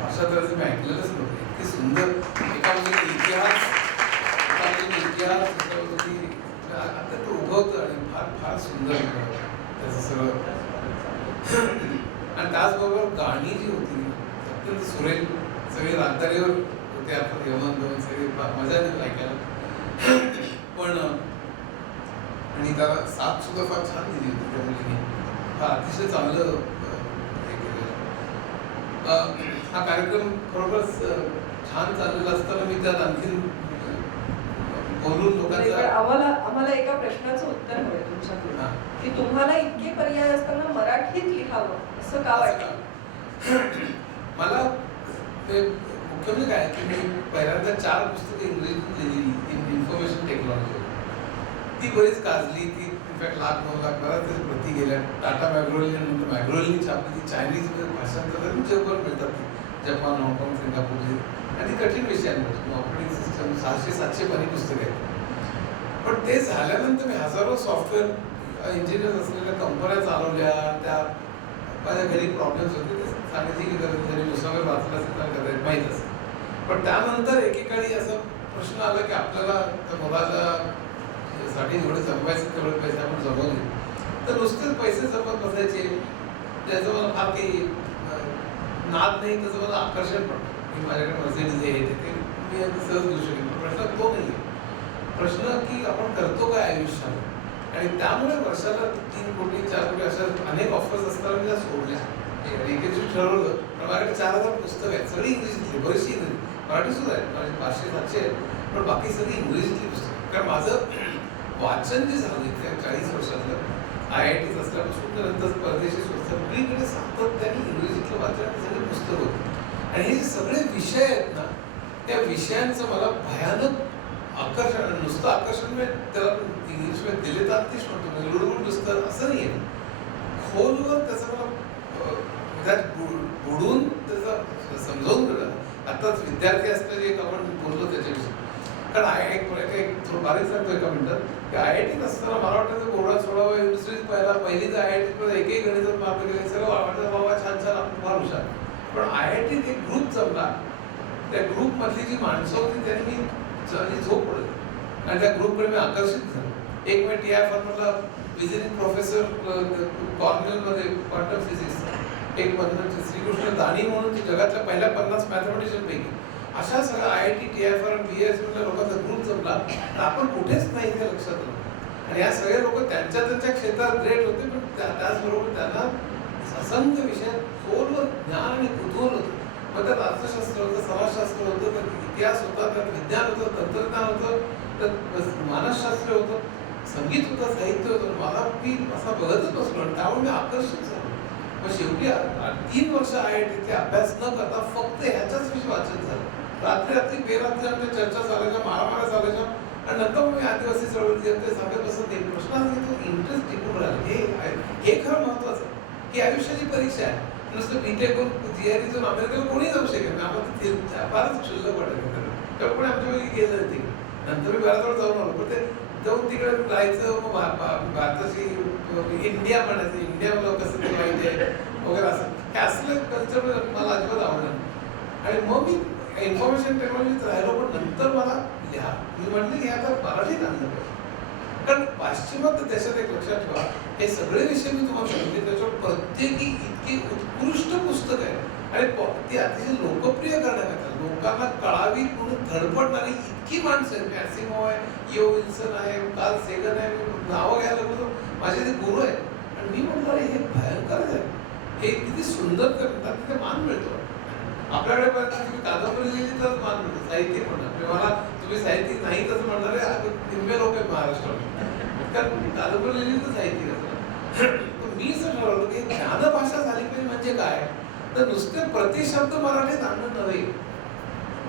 अशा तऱ्हेचं मी ऐकलेलंच नव्हतं. इतकी सुंदर एका म्हणजे इतिहास अत्यंत उगवतं आणि फार फार सुंदर त्याचं सगळं. आणि त्याचबरोबर गाणी जी होती अत्यंत सुरेल, सगळी राजधानीवर होते. आपण यमन सगळी मजा येते ऐकायला. पण आणि त्याला साथ सुद्धा फार छान दिली होती त्या मुलीने. फार अतिशय चांगलं हे केलेलं. हा कार्यक्रम खरोखरच छान चाललेला असताना मी त्यात आणखीन बोलून लोकांचा आम्हाला एका प्रश्नाचं उत्तर हवंय तुमच्याकडून हा. की तुम्हाला इतके पर्याय असताना मराठीत लिहावं असं का वाटतं? मला ते मुख्य म्हणजे काय की मी पहिल्यांदा 4 पुस्तकं इंग्रजीतून लिहिली इन्फॉर्मेशन टेक्नॉलॉजी. ती बरीच गाजली. ती इनफॅक्ट 1,00,000-2,00,000 बऱ्याच प्रती गेल्या. टाटा मॅग्रोलनी छापली. ती चायनीज भाषांतर जगभर मिळतात ती. जपान, हाँगकाँग, सिंगापूरची. आणि ती कठीण विषयांवर ऑपरेटिंग सिस्टम 600-700 पानी पुस्तकं आहेत. पण ते झाल्यानंतर मी हजारो सॉफ्टवेअर इंजिनियर असलेल्या कंपन्या चालवल्या. त्या माझ्या घरी प्रॉब्लेम्स होते ते सांगायची की जरी पुस्तकावर वाचलं असेल तर कदाचित माहीत असेल. पण त्यानंतर एकेकाळी असा प्रश्न आला की आपल्याला त्या मुलाच्या साठी जेवढे जमवायचे तेवढे पैसे आपण जमवले तर नुसतेच पैसे जमत बसायचे. त्याचं मला फार काही नाद नाही, त्याचं मला आकर्षण पडतं की माझ्याकडे मर्सिडीज आहे ते मी अगदी सहज घेऊ शकेन. प्रश्न तो नाही आहे. प्रश्न की आपण करतो काय आयुष्यात. आणि त्यामुळे वर्षाला 3 कोटी 4 कोटी अशा अनेक ऑफर्स असताना मी त्या सोडल्या. एकेच ठरवलं पण माझ्याकडे 4,000 पुस्तकं आहेत, सगळी इंग्रजीतली, बरीचशी इंग्रजी, मराठी सुद्धा आहेत, माझे 500-700 आहेत, पण बाकी सगळी इंग्रजीतली पुस्तकं. कारण माझं वाचन जे झालं त्या 40 वर्षातलं IITs असल्यापासून तर नंतर परदेशी सगळीकडे सातत्याने इंग्रजीतलं वाचन सगळे पुस्तक होतं. आणि हे जे सगळे विषय आहेत ना त्या विषयांचं मला भयानक आकर्षण, नुसतं आकर्षण म्हणजे त्याला इंग्लिशमध्ये दिलेतांतिश म्हणतो, लुडबुड नुसतं असं नाही आहे. खोलवर त्याचं मला त्यात बुडून त्याचं समजावून गेलं. आताच विद्यार्थी असणारे एक आपण बोललो त्याच्याविषयी. कारण एक थोडं बारीक सांगतो एका मिनिटात की IIT असताना मला वाटतं बोर्डात 16व्या दुसरीच पहिलीच IIT मध्ये एकही गणितात मार्क गेले, सगळं वाटतं बाबा छान छान आपण फार हुशार. पण IIT एक ग्रुप जमला, त्या ग्रुपमधली जी माणसं होती त्यांनी मी झोप पडली आणि त्या ग्रुपकडे मी आकर्षित झालो. एक मी TI फॉर्मला visiting professor कॉर्नेलमध्ये quantum physics, एक श्रीकृष्ण दाणी म्हणून जगातल्या पहिल्या 50 मॅथमॅटिशियन पैकी. अशा सगळ्या IIT, TI फॉर्म, BS मधल्या लोकांचा ग्रुप जमला तर आपण कुठेच नाही ते लक्षात आलं. आणि या सगळे लोक त्यांच्या क्षेत्रात ग्रेट होते, पण त्याचबरोबर त्यांना असंख्य विषयात खोलवर ज्ञान आणि कुतूहल होतं. मग त्यात अर्थशास्त्र होतं, समाजशास्त्र होतं, त्यात इतिहास होता, त्यात विज्ञान होतं, तंत्रज्ञान होतं, त्यात मानसशास्त्र होतं, संगीत होतं, साहित्य होतं. मला मी असा बघतच बसलो आणि त्यामुळे मी आकर्षित झालो. मग शेवटी 3 वर्ष IITचे अभ्यास न करता फक्त ह्याच्याच विषयी वाचन झालं. रात्री बेरात्री आमच्या चर्चा चालायच्या, मारामाऱ्या चालायच्या. आणि नंतर मी आदिवासी चळवळीत ते सांगत बसत नाही. प्रश्न असा की तो इंटरेस्ट टिकून राहिला. हे खरं महत्वाचं की आयुष्याची परीक्षा आहे. नुसतं BTech करून GRE जाऊन अमेरिकेला कोणी जाऊ शकेल ना. आपण फारच क्षुल्लक वाटत तेव्हा पण आमच्या वेळी गेलं नाही तिकडे. नंतर मी बऱ्याच वेळ जाऊन आलो, पण ते जाऊन तिकडे राहायचं, मग भारताची इंडिया म्हणायचं, इंडिया मला कसं ते माहिती आहे वगैरे असं हे असलं कल्चर मला अजिबात आवडलं नाही. आणि मग मी इन्फॉर्मेशन टेक्नॉलॉजीत राहिलो, पण नंतर मला मी म्हटलं की आता मराठीत आणलं पाहिजे. कारण पाश्चिमात्य देशात एक लक्षात ठेवा, हे सगळे विषय मी तुम्हाला सांगितले त्याच्यावर प्रत्येकी इतकी उत्कृष्ट पुस्तक आहे आणि ती अतिशय लोकप्रिय करण्यात येतात. लोकांना कळावी म्हणून धडपडणारी इतकी माणसं आहेत. मॅसिमो आहे, इओ विल्सन आहे, कार्ल सेगन आहे, नावं घ्यायला लागलो माझे ते गुरु आहेत. आणि मी म्हटलं हे भयंकर आहे, हे किती सुंदर करतात, तिथे मान मिळतो. आपल्याकडे तुम्ही कादंबरी लिहिली तर मान मिळतो, साहित्य म्हणणार मला तुम्ही साहित्य नाही तसं म्हणणारे निम्मे लोक आहेत महाराष्ट्रात, कारण कादंबरी लिहिली तर साहित्य कसं. मी असं ठरवलं की ज्ञानभाषा झाली पाहिजे. म्हणजे काय तर नुसते प्रतिशब्द मराठीत आणणं नव्हे,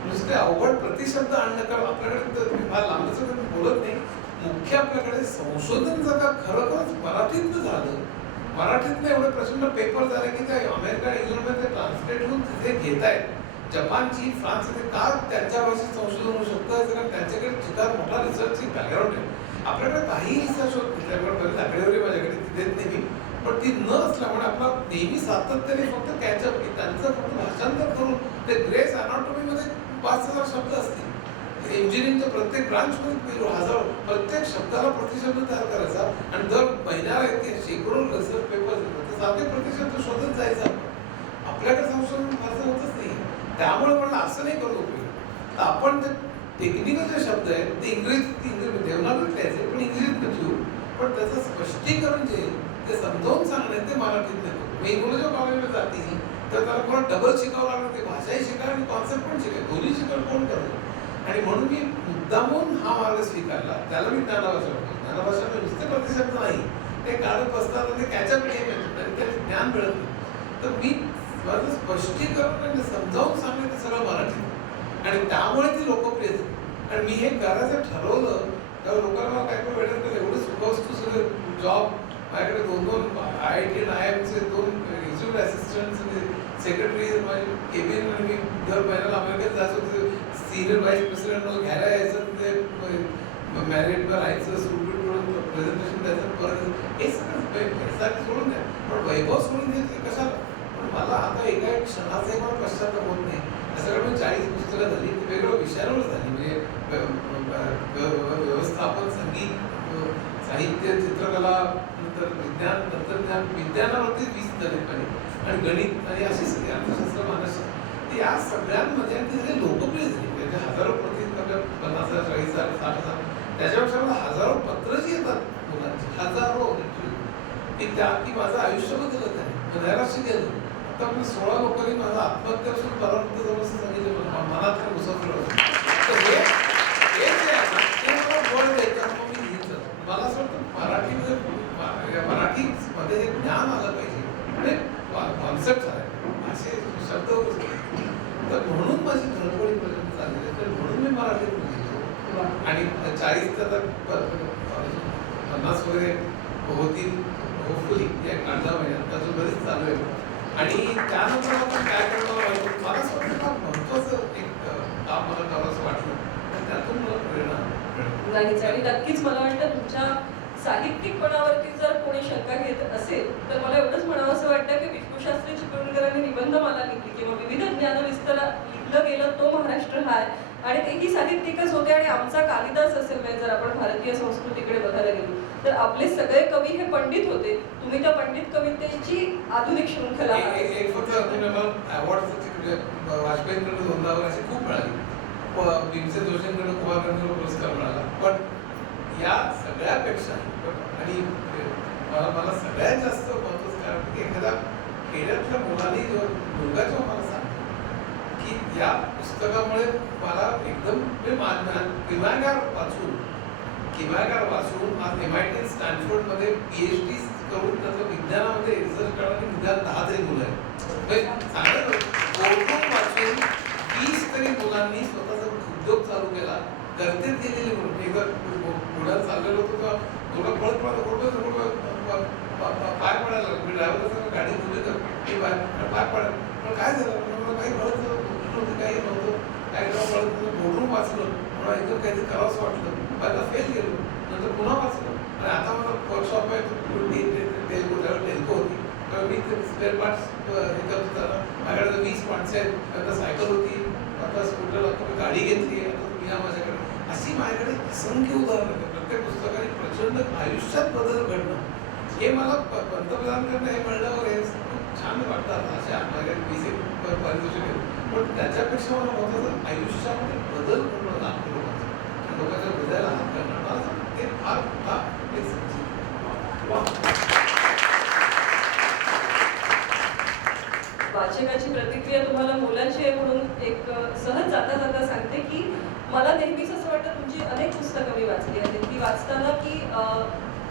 नुसते अवघड प्रतिशब्द आणणं. कारण आपल्याकडे फार लांबच बोलत नाही, मुख्य आपल्याकडे संशोधन जर का खरोखरच मराठीतनं झालं, मराठीतनं एवढे प्रचंड पेपर झाले की ते अमेरिका इंग्लंडमध्ये ट्रान्सलेट होऊन तिथे घेत आहेत. जपान, चीन, फ्रान्स इथे का त्यांच्या भाषेत संशोधन होऊ शकतं, कारण त्यांच्याकडे जितका मोठा रिसर्चची बॅकग्राऊंड आहे. आपल्याकडे काही रिसर्च होत नाही, त्यामुळे बरीच आकडेवारी माझ्याकडे ती देत नाही मी, पण ती न असल्यामुळे आपला नेहमी सातत्याने फक्त कॅचअप की त्यांचं फक्त भाषांतर करून ते ग्रेस अनाटॉमीमध्ये 5,000 शब्द असतील. इंजिनिअरिंगच्या प्रत्येक ब्रांचमध्ये हजारो प्रत्येक शब्दाला प्रतिशब्द तयार करायचा आणि दर महिन्याला इतके शेकडो रिसर्च पेपर्स येतात, तर सारखे प्रतिशब्द शोधत जायचा. आपल्याकडे संशोधन फारसं होतच नाही. त्यामुळे म्हणलं असं नाही करू उपयोग. तर आपण ते टेक्निकल जे शब्द आहेत ते इंग्रजीत देवनागरीत लिहायचे, पण इंग्रजीत घेऊ, पण त्याचं स्पष्टीकरण जे ते समजावून सांगणे ते मराठीत नाही. मी इंग्रजी कॉलेजला जातील तर त्याला कोणा डबल शिकावं लागलं, ते भाषाही शिका आणि कॉन्सेप्ट पण शिकाय, दोन्ही शिकायला कोण करतो. आणि म्हणून मी मुद्दामून हा मार्ग स्वीकारला. त्याला मी ज्ञानभाषा म्हणतो. ज्ञानभाषा नुसते प्रतिशब्द नाही, ते काढत बसतात आणि ते कॅचअप गेम येतो आणि त्याला ज्ञान मिळत नाही. तर मी माझं स्पष्टीकरण आणि समजावून सांगणे ते सगळं मराठीत, आणि त्यामुळे ती लोकप्रिय झाली. आणि मी हे करायचं ठरवलं तेव्हा लोकांना काय पण वेळेत एवढे सुखवस्तू सगळे जॉब माझ्याकडे 2-2 IIT आणि IIMचे 2 एक्झिक्युटिव्ह असिस्टंट सेक्रेटरी माझे केबिन, आणि मी दर महिन्याला अमेरिकेत जायचो. सिनियर व्हाईस प्रेसिडेंट मला घ्यायला यायचं, ते मॅरिटवर राहायचं, सुटून करून प्रेझेंटेशन द्यायचं, परत हे सगळं सोडून द्या. पण वैभव सोडून द्यायचं कशाला. पण मला आता एका एक क्षणाचा एक मला पश्चाताप होत नाही. असं 40 पुस्तकं झाली, ती वेगवेगळ्या विषयांवर झाली, म्हणजे व्यवस्थापन, संगीत, साहित्य, चित्रकला, नंतर विज्ञान, तंत्रज्ञान, विज्ञानावरती 20 झाले पाहिजे, आणि गणित, आणि अशी सगळी अर्थशास्त्र, मानसशास्त्र, या सगळ्यांमध्ये ती सगळी लोकप्रिय झाली. म्हणजे हजारो प्रति 50,000, 40,000, 60,000, त्याच्यापेक्षा मला हजारो पत्र जी येतात मुलांची, हजारो, की माझं आयुष्य बदलत आहे. नैराश्य गेलं. आता आपण 16 लोकांनी माझं आत्महत्यापासून परावृत्त जवळ सांगितलं, मनात काय मुसाफिर होतं. तर हे जे आहे ना, ते मला बळ द्यायचं, मग मी लिहित जातो. मला असं वाटतं मराठीमध्ये हे ज्ञान आलं पाहिजे, म्हणजे कॉन्सेप्ट झाला असे शब्द. तर म्हणून माझी धडपडीपर्यंत चाललेली आहे. तर म्हणून मी मराठीत लिहितो. आणि 40 तर 50 वगैरे होतील होपफुली या काढला महिन्यात, अजून बरीच चालू आहे. आणि त्यानंतर आपण काय करणार आहोत, मला असं वाटतं का महत्त्वाचं एक काम मला करावंसं वाटलं, आणि त्यातून मला प्रेरणा मिळाली. नाहीच. आणि नक्कीच मला वाटतं तुमच्या साहित्यिकपणावरती जर कोणी शंका घेत असेल तर मला एवढंच म्हणावंसं वाटतं की विष्णूशास्त्री चिपळूणकरांनी निबंधमाला लिहिली किंवा विविध ज्ञानविस्तार लिहिलं गेलं तो महाराष्ट्र हा आहे, आणि तेही साहित्यिकच होते. आणि आमचा कालिदास असेल, म्हणजे जर आपण भारतीय संस्कृतीकडे बघायला गेलो तर आपले सगळे कवी हे पंडित होते. तुम्ही त्या पंडित कवितेची आधुनिक शृंखला एक फक्त अवॉर्ड वाजपेयींकडे 2 अशी खूप मिळाली, भीमसेन जोशींकडे कुमारगंधर्व पुरस्कार मिळाला. पण या सगळ्यापेक्षा आणि मला सगळ्यात जास्त महत्त्वाचं काय वाटतं की एखाद्या खेड्यातल्या मुलांनी मुलगा जेव्हा मला सांगतो की या पुस्तकामुळे मला एकदम किमागार वाचून आज MIT स्टॅनफोर्डमध्ये PhD करून त्याचं विज्ञानामध्ये रिसर्च करणारी निदान 10 तरी मुलं आहेत. चांगलं वाचून 20 तरी मुलांनी स्वतःचा उद्योग चालू केला. करतेच गेलेली म्हणून एकदा पुण्यात चाललेलो होतो तेव्हा थोडं पळत पाय पडायला लागलो. मी ड्रायव्हरला गाडी बोलली तर मी पाय पडायला, पण काय झालं मला काही कळत नव्हतं, काही नव्हतं, काय करावं कळत बोलून वाचलं, मला एकदम काहीतरी करावंसं वाटलं, पहिला फेल गेलो, नंतर पुन्हा वाचलं. आणि आता मला वर्कशॉप आहे टेल्को होती, तेव्हा मी ते स्पेअर पार्ट्स हे करत होता. माझ्याकडे 20 माणसं आहेत, आता सायकल होती, आता स्कूटर, आता मी गाडी घेतली आहे, आता तुम्ही या माझ्याकडे. अशी माझ्याकडे असंख्य उदाहरणं आहेत. प्रत्येक पुस्तकाने प्रचंड आयुष्यात बदल घडणं, हे मला पंतप्रधानांकडनं हे मिळण्यावर हे खूप छान वाटतं. अशा माझ्याकडे पारितोषिक आहे, पण त्याच्यापेक्षा मला महत्त्वाचं आयुष्यामध्ये बदल घडणं लागतं लोकांच्या हृदयाला हात करणं, मला ते फार मोठा वाचकाची प्रतिक्रिया तुम्हाला मुलाची आहे म्हणून एक सहज जाता जाता सांगते की मला नेहमीच असं वाटतं तुमची अनेक पुस्तकं मी वाचली आहेत, ती वाचताना की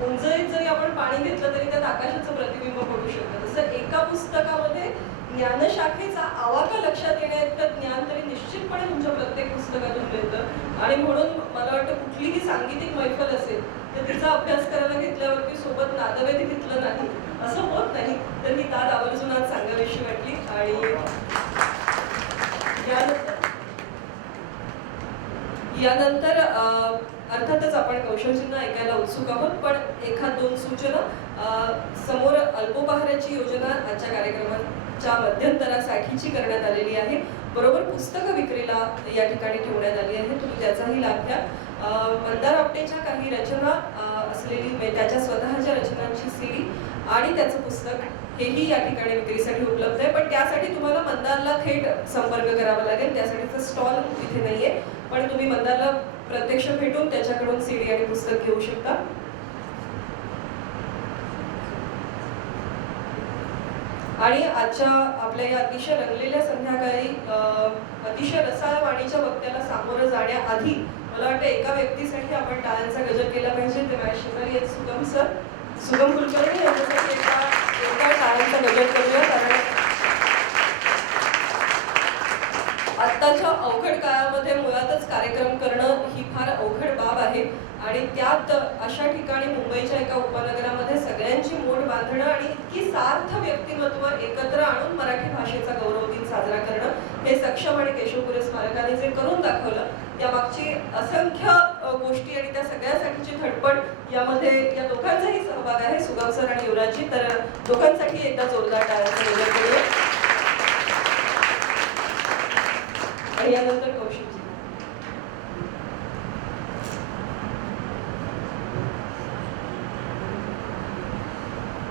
उंजळीत जरी आपण पाणी घेतलं तरी त्यात आकाशाचं प्रतिबिंब पडू शकतं. तसं एका पुस्तकामध्ये ज्ञानशाखेचा आवाका लक्षात येण्याइतकं ज्ञान तरी निश्चितपणे तुमच्या प्रत्येक पुस्तकातून मिळतं. आणि म्हणून मला वाटतं कुठलीही सांगीतिक मैफल असेल तर तिचा अभ्यास करायला घेतल्यावरती सोबत नादवेदी घेतलं नाही असं होत नाही. तर ही दाद आवर्जून आज सांगावीशी वाटली. आणि यानंतर अर्थातच आपण कौशलचिन्ह ऐकायला उत्सुक आहोत, पण एखाद दोन सूचना. समोर अल्पोपहाराची योजना आजच्या कार्यक्रमाच्या मध्यंतरासाठीची करण्यात आलेली आहे. बरोबर पुस्तकं विक्रीला या ठिकाणी ठेवण्यात आली आहे, तुम्ही त्याचाही लाभ घ्या. मंदार आपटेच्या काही रचना असलेली म्हणजे त्याच्या स्वतःच्या रचनांची सीडी आणि त्याचं पुस्तक हेही या ठिकाणी विक्रीसाठी उपलब्ध आहे. पण त्यासाठी तुम्हाला मंदारला थेट संपर्क करावा लागेल, त्यासाठीचं स्टॉल इथे नाहीये. पण तुम्ही मंदारला प्रत्यक्ष भेटून त्याच्याकडून सीडी आणि पुस्तक घेऊ शकता. आणि आजच्या आपल्या या अतिशय रंगलेल्या संध्याकाळी अतिशय रसाळ वाणीच्या वक्त्याला सामोरं जाण्याआधी मला वाटतं एका व्यक्तीसाठी आपण टाळ्यांचा गजर केला पाहिजे. ते माझ्या शेजारी आहेत सुगम सर, सुगम कुलकर्णी यांच्यासाठी एका टाळ्यांचा गजर करूया. कारण आत्ताच्या अवघड काळामध्ये मुळातच कार्यक्रम करणं ही फार अवघड बाब आहे. आणि त्यात अशा ठिकाणी मुंबईच्या एका उपनगरामध्ये सगळ्यांची मोड बांधणं आणि इतकी सार्थ व्यक्तिमत्व एकत्र आणून मराठी भाषेचा गौरव दिन साजरा करणं हे सक्षम आणि केशवपुरे स्मारकाने जे करून दाखवलं त्यामागची असंख्य गोष्टी आणि त्या सगळ्यासाठीची धडपड यामध्ये या दोघांचाही सहभाग आहे, सुगम सर आणि युवराजजी. तर दोघांसाठी एकदा जोरदार टाळ्यांचा गजर करूया. आणि यानंतर कौशिकजी.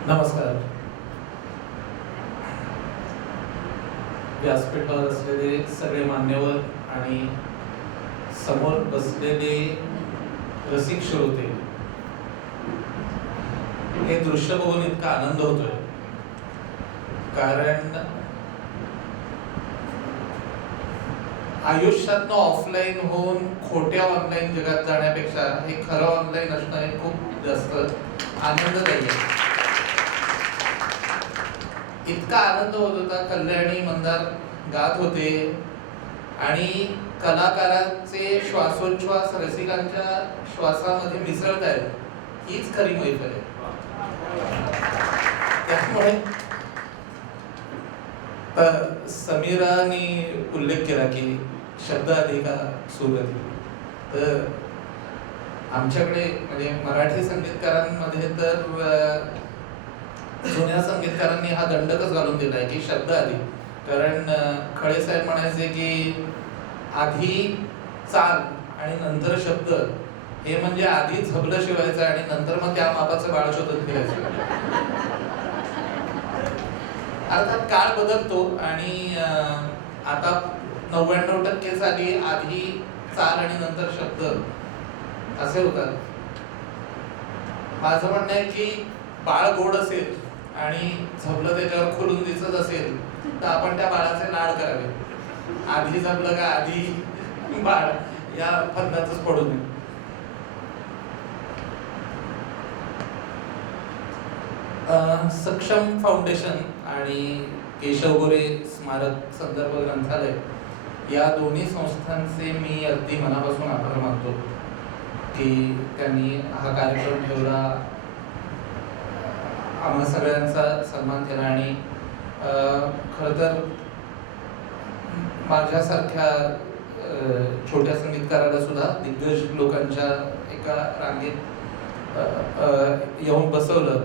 नमस्कार. व्यासपीठावर असलेले सगळे मान्यवर आणि समोर बसलेले रसिक श्रोते, हे दृश्य बघून इतका आनंद होतोय कारण आयुष्यातनं ऑफलाईन होऊन खोट्या ऑनलाईन जगात जाण्यापेक्षा हे खरं ऑनलाईन असणं हे खूप जास्त आनंददायी आहे. इतका आनंद होत होता. कल्याणी मंदार गात होते आणि कलाकारांचे श्वासोच्छ्वास रसिकांच्या श्वासामध्ये मिसळत आहेत. हीच खरी मैफल आहे. त्यामुळे समीराने उल्लेख केला की शब्द अधिक सूर अधिक. तर आमच्याकडे म्हणजे मराठी संगीतकारांमध्ये तर जुन्या संगीतकारांनी हा दंडकच घालून दिलाय की शब्द आधी. कारण खळे साहेब म्हणायचे की आधी चाल आणि नंतर शब्द, हे म्हणजे आधी झबलं शिवायचं आणि नंतर मग त्या मापाचं बाळ शोधत फिरायचं. अर्थात काळ बदलतो आणि आता 99% झाली आधी चाल आणि नंतर शब्द असे होतात. माझं म्हणणं आहे की बाळ गोड असेल आणि झबलं त्याच्यावर खुलून दिसत असेल तर आपण त्या बाळाचे लाड करावे. आधी झबलं का आधी बाळ या फंदातच पडू नये. सक्षम फाउंडेशन आणि केशव गोरे स्मारक संदर्भ ग्रंथालय या दोन्ही संस्थांचे मी अगदी मनापासून आभार मानतो की त्यांनी हा कार्यक्रम ठेवला, आम्हा सगळ्यांचा सन्मान केला. आणि खरं तर माझ्यासारख्या छोट्या संगीतकाराला सुद्धा दिग्गज लोकांच्या एका रांगेत येऊन बसवलं.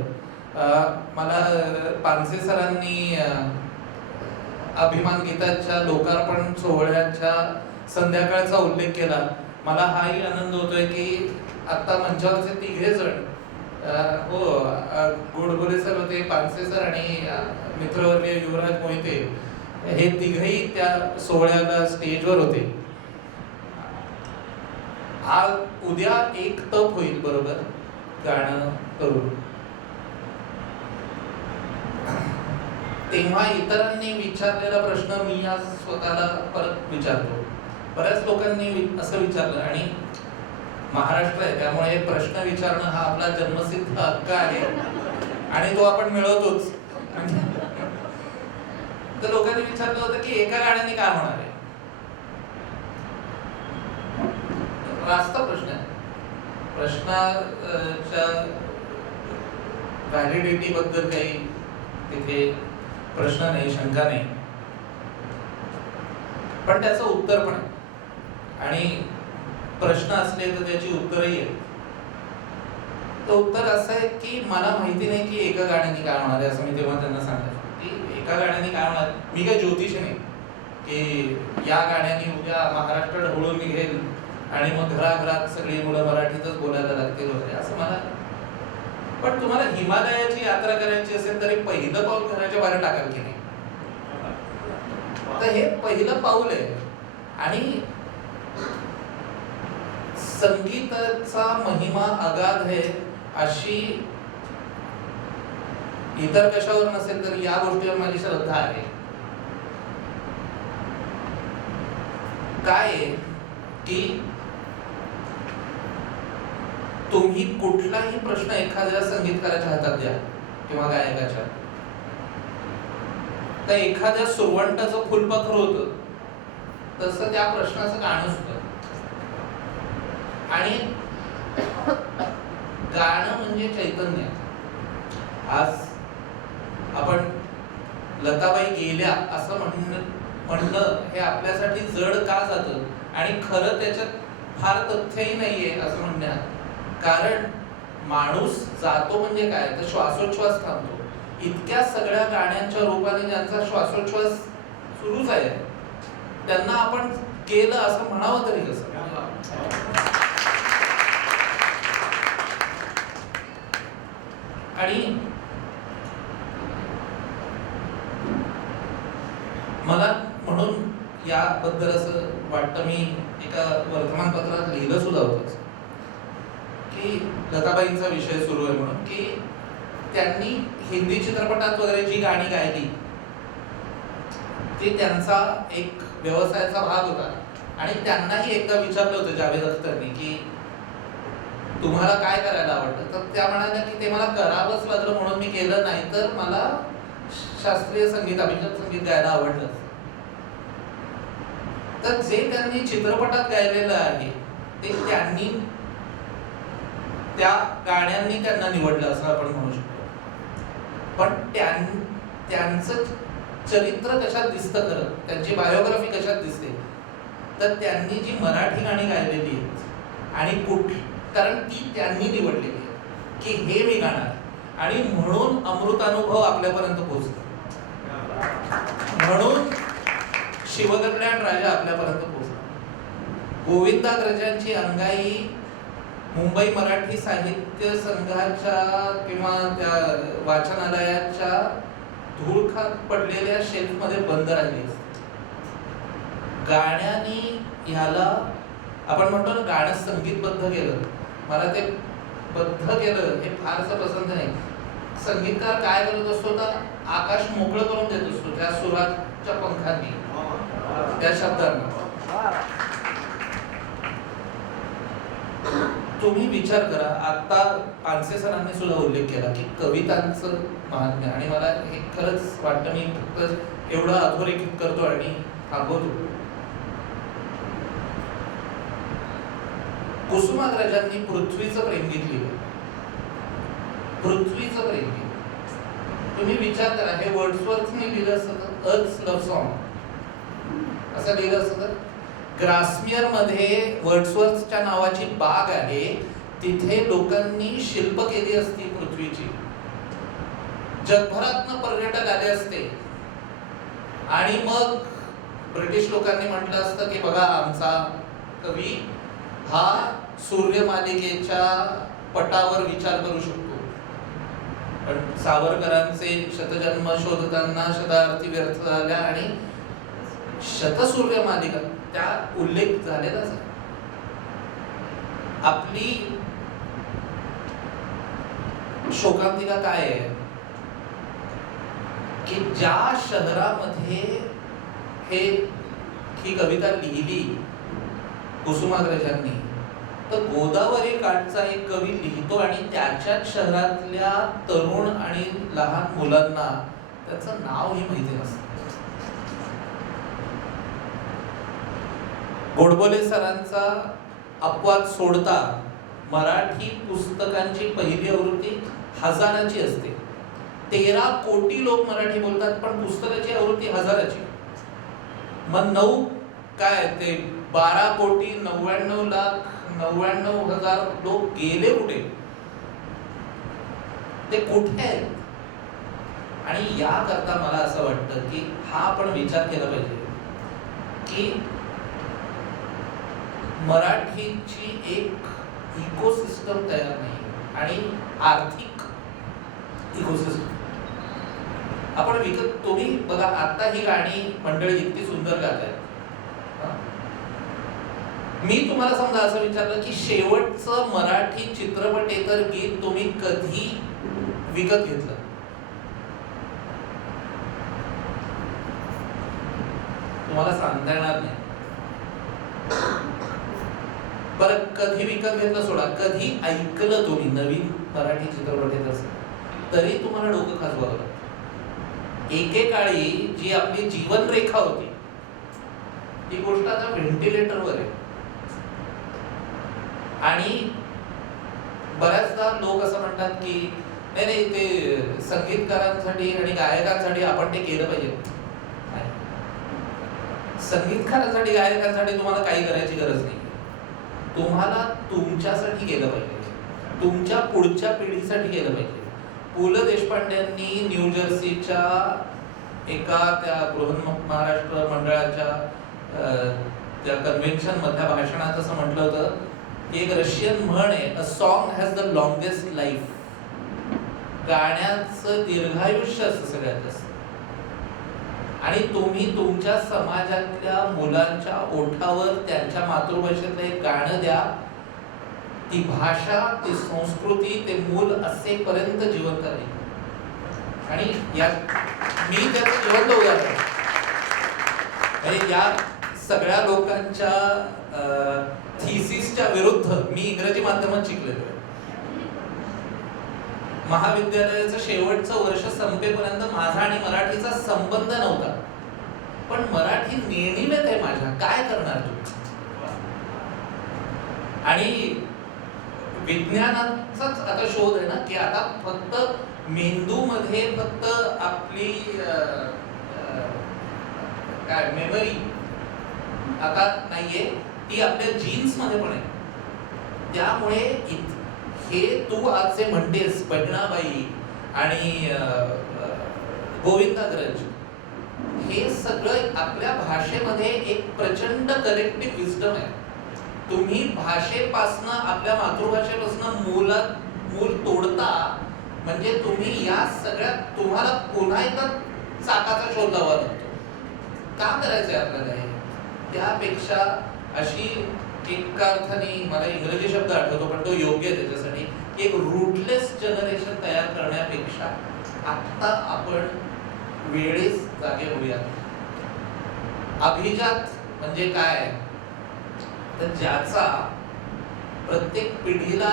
मला पानसे सरांनी अभिमान गीताच्या लोकार्पण सोहळ्याच्या संध्याकाळचा उल्लेख केला. मला हाही आनंद होतोय की आता मंचावरचे तिघे जण हो गोडबोले सर होते, पानसे सर आणि मित्रवर्गीय युवराज मोहिते, हे तिघही त्या सोहळ्याला स्टेजवर होते. आज उद्या एक तप होईल बरोबर गाणं करून. तेव्हा इतरांनी विचारलेला प्रश्न मी आज स्वतःला परत विचारतो. बऱ्याच लोकांनी असं विचारलं आणि महाराष्ट्र आहे त्यामुळे प्रश्न विचारणं हा आपला जन्मसिद्ध हक्क आहे आणि तो आपण मिळवतोच. तर लोकांनी विचारलं होतं की एका गाण्याने काय होणार आहे. रास्त प्रश्न आहे. प्रश्नाच्या व्हॅलिडिटी बद्दल काही तिथे प्रश्न नाही, शंका नाही, पण त्याचं उत्तर पण आहे. आणि प्रश्न असले तर त्याची उत्तरही आहेत. तर उत्तर असं आहे की मला माहिती नाही की एका गाण्याने काय होणार आहे, असं मी तेव्हा त्यांना सांगायचो की एका गाण्याने काय होणार. मी काय ज्योतिष नाही की या गाण्याने उद्या महाराष्ट्र ढवळून निघेल आणि मग घराघरात सगळी मुलं मराठीतच बोलायला लागतील वगैरे, असं मला. पण तुम्हाला हिमालयाची यात्रा करायची असेल तरी पहिलं पाऊल घराच्या बाहेर टाकाल की नाही. तर हे पहिलं पाऊल आहे. आणि संगीताचा महिमा अगाध आहे अशी इतर कशावर नसेल तर या गोष्टीवर माझी श्रद्धा आहे. काय आहे की तुम्ही कुठलाही प्रश्न एखाद्या संगीतकाराच्या हातात द्या किंवा गायकाच्या, तर एखाद्या सुरवंटाचं फुलपाखर होतं तसं त्या प्रश्नाचं गाणं सुद्धा. आणि गाणं म्हणजे चैतन्य. आज आपण लताबाई गेल्या असं म्हणणं हे आपल्यासाठी जड का जातं, आणि खरं त्याच्यात फार तथ्यही नाहीये असं म्हणण्यात. कारण माणूस जातो म्हणजे काय तर श्वासोच्छ्वास थांबतो. इतक्या सगळ्या गाण्यांच्या रूपाने ज्यांचा श्वासोच्छ्वास सुरूच आहे त्यांना आपण केलं असं म्हणावं तरी कसं. आणि मला म्हणून याबद्दल असं वाटतं, मी एका वर्तमानपत्रात लिहिलं सुद्धा होतं की लताबाईंचा विषय सुरू आहे म्हणून, की त्यांनी हिंदी चित्रपटात वगैरे जी गाणी गायली ते त्यांचा एक व्यवसायाचा भाग होता. आणि त्यांनाही एकदा विचारलं होतं जावेद अख्तरनी की तुम्हाला काय करायला आवडतं, तर त्या म्हणाल्या की ते मला करावंच लागलं म्हणून मी केलं, नाही तर मला शास्त्रीय संगीत अभिजात संगीत गायला आवडलं. तर जे त्यांनी चित्रपटात गायलेलं आहे ते त्यांनी त्या गाण्यांनी त्यांना निवडलं असं आपण म्हणू शकतो. पण त्यांचं चरित्र कशात दिसतं खरं, त्यांची बायोग्राफी कशात दिसते, तर त्यांनी जी मराठी गाणी गायलेली आहेत आणि कारण ती त्यांनी निवडलेली आहे की हे मी गाणार, आणि म्हणून अमृतानुभव आपल्यापर्यंत पोहोचतो, म्हणून शिवकल्याण राजा आपल्यापर्यंत पोहोचला. गोविंदाग्रजांची अंगाई मुंबई मराठी साहित्य संघाच्या किंवा त्या वाचनालयाच्या धूळखात पडलेल्या शेल्फमध्ये बंद राहिली असते. गाण्याने ह्याला आपण म्हणतो ना, गाणं संगीतबद्ध केलं, मला ते बद्ध केलं हे फारसं पसंत नाही. संगीतकार काय करत असतो तर आकाश मोकळं करून देत असतो त्या सुराच्या पंखांनी, त्या शब्दांना. तुम्ही विचार करा, आता पानसे सरांनी सुद्धा उल्लेख केला की कवितांचं महात्म्य, आणि मला हे खरंच वाटतं, मी फक्त एवढं अधोरेखित करतो आणि थांबवतो. कुसुमाग्रजांनी पृथ्वीचं प्रेम घेतलं, पृथ्वीचं प्रेम घेतलं. तुम्ही विचार करा, हे वर्ड्सवर्थने लिहिलं असतं तर अर्थ लव्ह सॉन्ग असं लिहिलं असतं तर ग्रास्मियर मध्ये वर्ड्सवर्थच्या नावाची बाग आहे, तिथे लोकांनी शिल्प केली असती पृथ्वीची, जगभरातनं पर्यटक आले असते, आणि मग ब्रिटिश लोकांनी म्हटलं असतं की बघा आमचा कवी हा सूर्यमालिकेच्या पटावर विचार करू शकतो. पण सावरकरांचे शतजन्म शोधताना शतार्थी व्यर्थ झाल्या आणि शतसूर्यमालिका त्या उल्लेख झालेलाच आहे. आपली शोकांतिका काय आहे की ज्या शहरामध्ये ही कविता लिहिली कुसुमाग्रजांनी, तर गोदावरी काठचा एक कवी लिहितो आणि त्याच्याच शहरातल्या तरुण आणि लहान मुलांना त्याचं नावही माहिती नसतं. गोडबोले सरांचा अपवाद सोडता मराठी पुस्तकांची पहिली आवृत्ती हजाराची असते. 13 कोटी लोक मराठी बोलतात, पण पुस्तकाची आवृत्ती हजाराची. मग 9 काय ते 12 कोटी 99,99,000 लोक गेले कुठे? ते कुठे आहेत? आणि याकरता मला असं वाटतं की हा आपण विचार केला पाहिजे की मराठीची एक इकोसिस्टम तयार नाही आणि आर्थिक इकोसिस्टम आपण विकत. तुम्ही बघा आता ही गाणी मंडळी इतकी सुंदर गात आहेत. मी तुम्हाला समजा असं विचारलं की शेवटचं मराठी चित्रपटेतर गीत तुम्ही कधी विकत घेतलं? तुम्हाला सांगता येणार नाही. बरं कधी विकत घेतलं सोडा, कधी ऐकलं तुम्ही नवीन मराठी चित्रपटेतर तरी तुम्हाला डोकं खाजवावं लागतं. एकेकाळी जी आपली जीवनरेखा होती ती गोष्ट आता व्हेंटिलेटरवर आहे. आणि बऱ्याचदा लोक असं म्हणतात की नाही नाही ते संगीतकारांसाठी आणि गायकांसाठी आपण ते केलं पाहिजे. संगीतकारांसाठी गायकांसाठी तुम्हाला काही करायची गरज नाही. तुम्हाला तुमच्यासाठी केलं पाहिजे, तुमच्या पुढच्या पिढीसाठी केलं पाहिजे. पु ल देशपांडेंनी न्यू जर्सीच्या एका त्या बृहन्महाराष्ट्र मंडळाच्या त्या कन्व्हेन्शन मधल्या भाषणात असं म्हटलं होतं की एक रशियन म्हण आहे, a song has the longest life. गाण्याचं दीर्घायुष्य असतं सगळ्यात जास्त. आणि तुम्ही तुमच्या समाजातल्या मुलांच्या ओठावर त्यांच्या मातृभाषेतलं एक गाणं द्या, ती भाषा, ती संस्कृती, ते मूल असेपर्यंत जिवंत राहील. आणि या मी त्याचं जिवंत उदाहरण म्हणजे या सगळ्या लोकांच्या थिसिसच्या विरुद्ध मी इंग्रजी माध्यमात शिकलेलो आहे. महाविद्यालयाचं शेवटचं वर्ष संपेपर्यंत माझा आणि मराठीचा संबंध नव्हता, पण मराठी नेहमीच आहे माझ्या. काय करणार तू? आणि विज्ञानाचाच आता शोध आहे ना की आता फक्त मेंदूमध्ये फक्त आपली काय मेमरी आता नाहीये, ती आपल्या जीन्स मध्ये पण आहे. त्यामुळे हे तू आज जे म्हणतेस बहिणाबाई आणि गोविंदाग्रज, हे सगळं आपल्या भाषेमध्ये एक प्रचंड कलेक्टिव्ह विस्डम आहे. तुम्ही भाषेपासनं आपल्या मातृभाषेपासनं मूल तोडता म्हणजे तुम्ही या सगळ्यात तुम्हाला पुन्हा एकदा चाकाचा शोध लावावा लागतो. का करायचंय आपल्याला हे? त्यापेक्षा अशी एका अर्थाने मला इंग्रजी शब्द आठवतो पण तो योग्य आहे त्याच्यासाठी, एक रूटलेस जनरेशन तयार करण्यापेक्षा आता आपण वेळेस जागे होऊया. अभिजात म्हणजे काय तर ज्याचा प्रत्येक पिढीला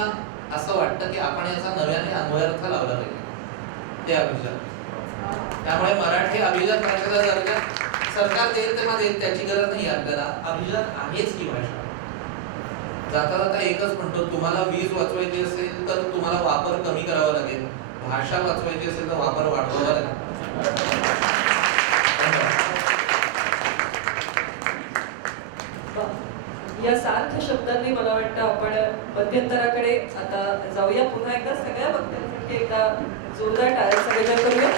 असं वाटतं की आपण याचा नव्याने अन्वयार्थ लावला पाहिजे, ते अभिजात. त्यामुळे मराठी अभिजात भाषेचा दर्जा सरकार देईल तेव्हा देईल, त्याची गरज नाही आपल्याला. अभिजात आहेच ही भाषा. जाता जाता एकच म्हणतो, तुम्हाला वीज वाचवायची असेल तर तुम्हाला वापर कमी करावा लागेल, भाषा वाचवायची असेल तर वापर वाढवावा लागेल. या सार्थ शब्दांनी मला वाटतं आपण मध्यंतराकडे आता जाऊया. पुन्हा एकदा सगळ्या वक्त्यांसाठी एकदा जोरदार टाळ्यांचा गजर करूया.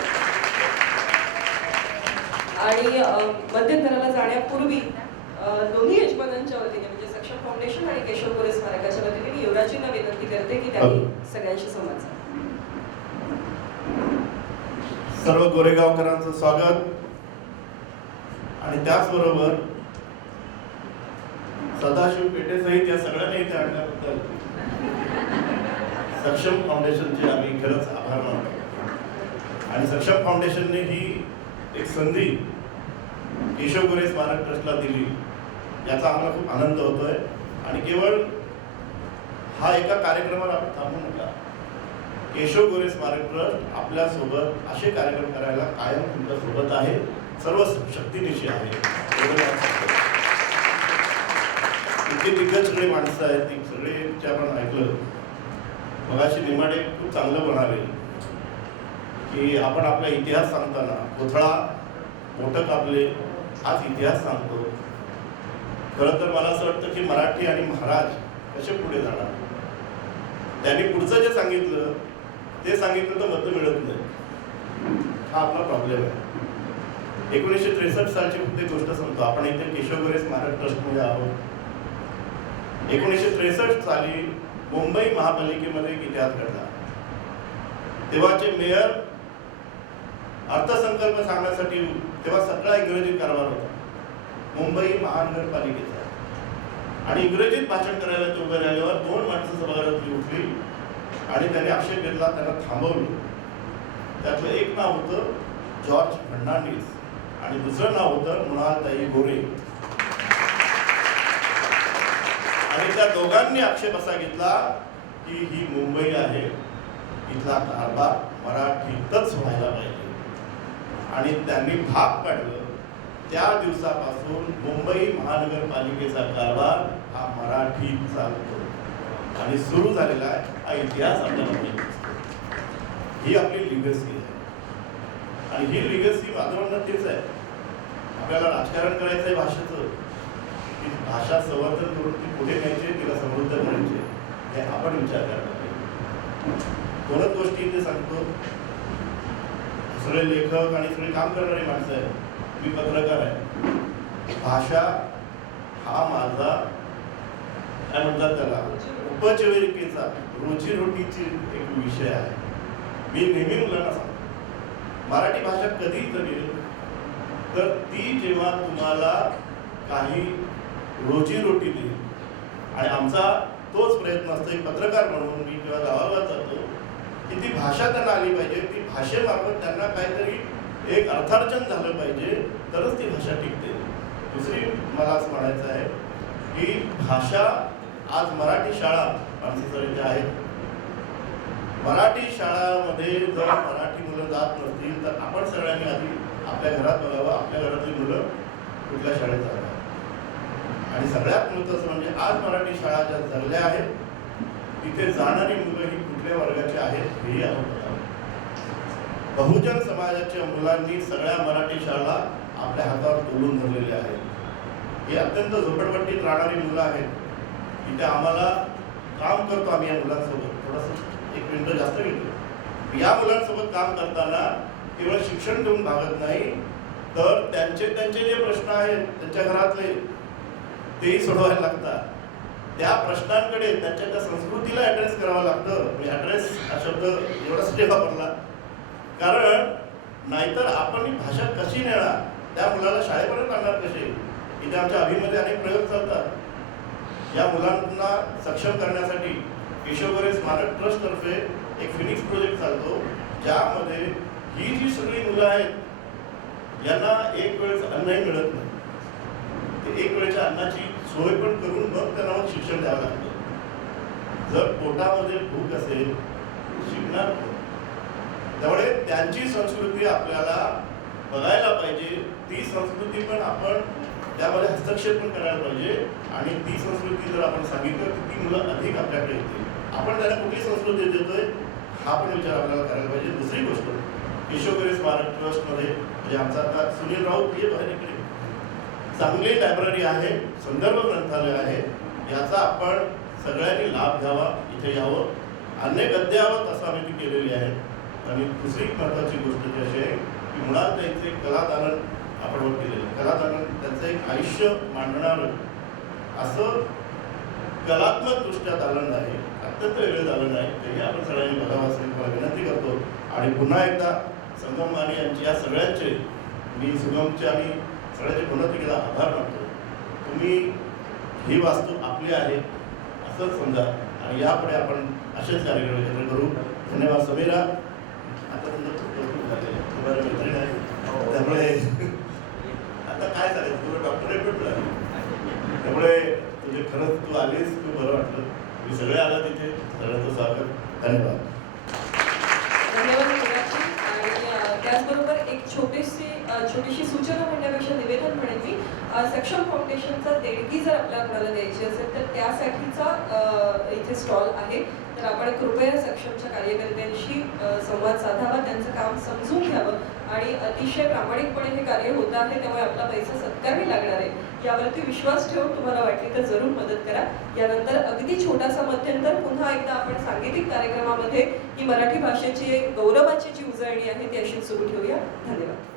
आणि मध्यंतराला जाण्यापूर्वी दोन्ही यजमानांच्या वतीने म्हणजे सक्षम फाउंडेशन आणि केशव गोरे स्मारकाच्या वतीने मी युवराजींना विनंती करते की त्यांनी सगळ्यांशी संवाद साधा. सर्व गोरेगावकरांचं स्वागत. आणि त्याचबरोबर सदाशिव पेठेसहित या सगळ्यांनी इथे आणल्याबद्दल सक्षम फाउंडेशनचे आम्ही खरंच आभार मानतो. आणि सक्षम फाउंडेशनने ही एक संधी केशव गोरे स्मारक ट्रस्टला दिली, याचा आम्हाला खूप आनंद होतोय. आणि केवळ हा एका कार्यक्रमाला आपण थांबू नका. केशव गोरे स्मारक ट्रस्ट आपल्यासोबत असे कार्यक्रम करायला कायम तुमच्या सोबत आहे, सर्व शक्तीनिशी आहे. इतकी दिग्गज सगळी माणसं आहेत, ती सगळे जे आपण ऐकलं मगाशी निमाडे खूप चांगलं म्हणाले की आपण आपला इतिहास सांगताना कोथळा मोठं कापले हाच इतिहास सांगतो. खरं तर मला असं वाटतं की मराठी आणि महाराज कसे पुढे जाणार. त्यांनी पुढचं जे सांगितलं ते सांगितलं तर मतं मिळत नाही, हा आपला प्रॉब्लेम आहे. 1963 सालची फक्त एक गोष्ट सांगतो. आपण इथे केशव गोरे स्मारक ट्रस्टमध्ये आहोत. 1963 साली मुंबई महापालिकेमध्ये एक इतिहास घडला. तेव्हाचे मेयर अर्थसंकल्प सांगण्यासाठी, तेव्हा सगळा इंग्रजीत कारभार होता मुंबई महानगरपालिकेचा, आणि इंग्रजीत भाषण करायला ते उभे राहिल्यावर 2 माणसं सभागृहातली उठली आणि त्यांनी आक्षेप घेतला, त्यांना थांबवलं. त्यातलं एक नाव होतं जॉर्ज फर्नांडिस आणि दुसरं नाव होतं मृणालताई गोरे. आणि त्या दोघांनी आक्षेप असा घेतला की ही मुंबई आहे, इथला कारभार मराठीतच व्हायला पाहिजे. आणि त्यांनी भाग काढलं. त्या दिवसापासून मुंबई महानगरपालिकेचा कारभार हा मराठीत चालतो आणि सुरू झालेला आहे. हा इतिहास आपल्याला माहिती. ही आपली लिगसी आहे आणि ही लिगसी माझं म्हणणं तेच आहे. आपल्याला राजकारण करायचं आहे भाषेचं, ती भाषा संवर्धन करून ती पुढे न्यायची, तिला समृद्ध करायची, हे आपण विचार करायला पाहिजे. दोनच गोष्टी इथे सांगतो. सगळे लेखक आणि सगळे काम करणारी माणसं आहेत. मी पत्रकार आहे. भाषा हा माझा काय म्हणतात त्याला उपजीविकेचा, रोजीरोटीची एक विषय आहे. मी नेहमी मुलांना सांगतो मराठी भाषा कधी जमेल तर ती जेव्हा तुम्हाला काही रोजीरोटी देईल. आणि आमचा तोच प्रयत्न असतो एक पत्रकार म्हणून. मी जेव्हा गावागावात जातो की ती भाषा त्यांना आली पाहिजे, ती भाषेमार्फत त्यांना काहीतरी एक अर्थार्जन झालं पाहिजे, तरच ती भाषा टिकते. दुसरी मला असं म्हणायचं आहे की भाषा आज मराठी शाळा आमची इथे आहेत. मराठी शाळामध्ये जर मराठी मुलं जात नसतील तर आपण सगळ्यांनी आधी आपल्या घरात बघावं, आपल्या घरातली मुलं कुठल्या शाळेत जातात. आणि सगळ्यात महत्त्वाचं म्हणजे आज मराठी शाळा ज्या चालल्या आहेत तिथे जाणारी मुलं ही कुठल्या वर्गाची आहेत हेही आपण बघावं. बहुजन समाजाच्या मुलांनी सगळ्या मराठी शाळा आपल्या हातावर तोलून धरलेल्या आहेत. ही अत्यंत झोपडपट्टीत राहणारी मुलं आहेत. इथे आम्हाला काम करतो आम्ही या मुलांसोबत, थोडंसं 1 मिनिट जास्त घेतो. या मुलांसोबत काम करताना केवळ शिक्षण देऊन भागत नाही तर त्यांचे जे प्रश्न आहेत त्यांच्या घरातले तेही सोडवायला लागतात. त्या प्रश्नांकडे त्यांच्या त्या संस्कृतीला ॲड्रेस करावं लागतं. मी ॲड्रेस हा शब्द एवढाच वापरला कारण नाहीतर आपण ही भाषा कशी नेणार, त्या मुलाला शाळेपर्यंत आणणार कसे. इथे आमच्या अभिमध्ये अनेक प्रयोग चालतात. या मुलांना सक्षम करण्यासाठी केशव गोरे स्मारक ट्रस्टतर्फे एक फिनिक्स प्रोजेक्ट चालतो, ज्यामध्ये ही जी सगळी मुलं आहेत यांना एक वेळेचं अन्नही मिळत नाही. ते एक वेळेच्या अन्नाची सोय पण करून मग त्यांना मग शिक्षण द्यावं लागतं. जर पोटामध्ये भूक असेल शिकणार. त्यामुळे त्यांची संस्कृती आपल्याला बघायला पाहिजे. ती संस्कृती पण आपण त्यामध्ये हस्तक्षेप पण करायला पाहिजे. आणि ती संस्कृती जर आपण सांगितलं तर ती मुलं अधिक आपल्याकडे येतील. आपण त्यांना कुठली संस्कृती देतोय हा पण विचार आपल्याला करायला पाहिजे. दुसरी गोष्ट केशव गोरे स्मारक ट्रस्टमध्ये म्हणजे आमचा आता सुनील राऊत हे बाहेर इकडे चांगली लायब्ररी आहे, संदर्भ ग्रंथालय आहे. याचा आपण सगळ्यांनी लाभ घ्यावा, इथे यावं. अनेक अद्ययावत असं आम्ही ती केलेली आहे. आणि दुसरी महत्त्वाची गोष्ट जी अशी आहे की मुळात त्यांचे कलादालन आपण केलेलं. कलादालन त्यांचं एक आयुष्य मांडणारं असं कलात्मकदृष्ट्या दालन आहे, अत्यंत वेगळं दालन आहे. तेही आपण सगळ्यांनी बघावं असं मला विनंती करतो. आणि पुन्हा एकदा संगम माने यांची या सगळ्यांचे मी सुगमचे आणि सगळ्याचे पुन्हा एकदा आभार मानतो. तुम्ही ही वास्तू आपली आहे असंच समजा आणि यापुढे आपण असेच कार्यक्रम एकत्र करू. धन्यवाद समीरा. आता तुम्हाला मैत्रीण आहे त्यामुळे आता काय चालेल तुला डॉक्टरेट भेटलं त्यामुळे तुझे खरंच तू आलीस खूप बरं वाटलं. तुम्ही सगळे आला तिथे सगळ्यांचं स्वागत. धन्यवाद. धन्यवाद सगळ्यांची. आणि त्याचबरोबर एक छोटीशी छोटीशी सूचना म्हणण्यापेक्षा निवेदन म्हणेन मी. सक्षम फाउंडेशनचा देणगी जर आपल्याला कोणाला द्यायची असेल तर त्यासाठीचा इथे स्टॉल आहे. तर आपण कृपया सक्षमच्या कार्यकर्त्यांशी संवाद साधावा, त्यांचं काम समजून घ्यावं आणि अतिशय प्रामाणिकपणे हे कार्य होत आहे, त्यामुळे आपला पैसा सत्कारणी लागणार आहे यावरती विश्वास ठेवून तुम्हाला वाटली तर जरूर मदत करा. यानंतर अगदी छोटासा मध्यंतर, पुन्हा एकदा आपण सांगीतिक कार्यक्रमामध्ये ही मराठी भाषेची एक गौरवाची जी उजळणी आहे ती अशी सुरू ठेवूया. धन्यवाद.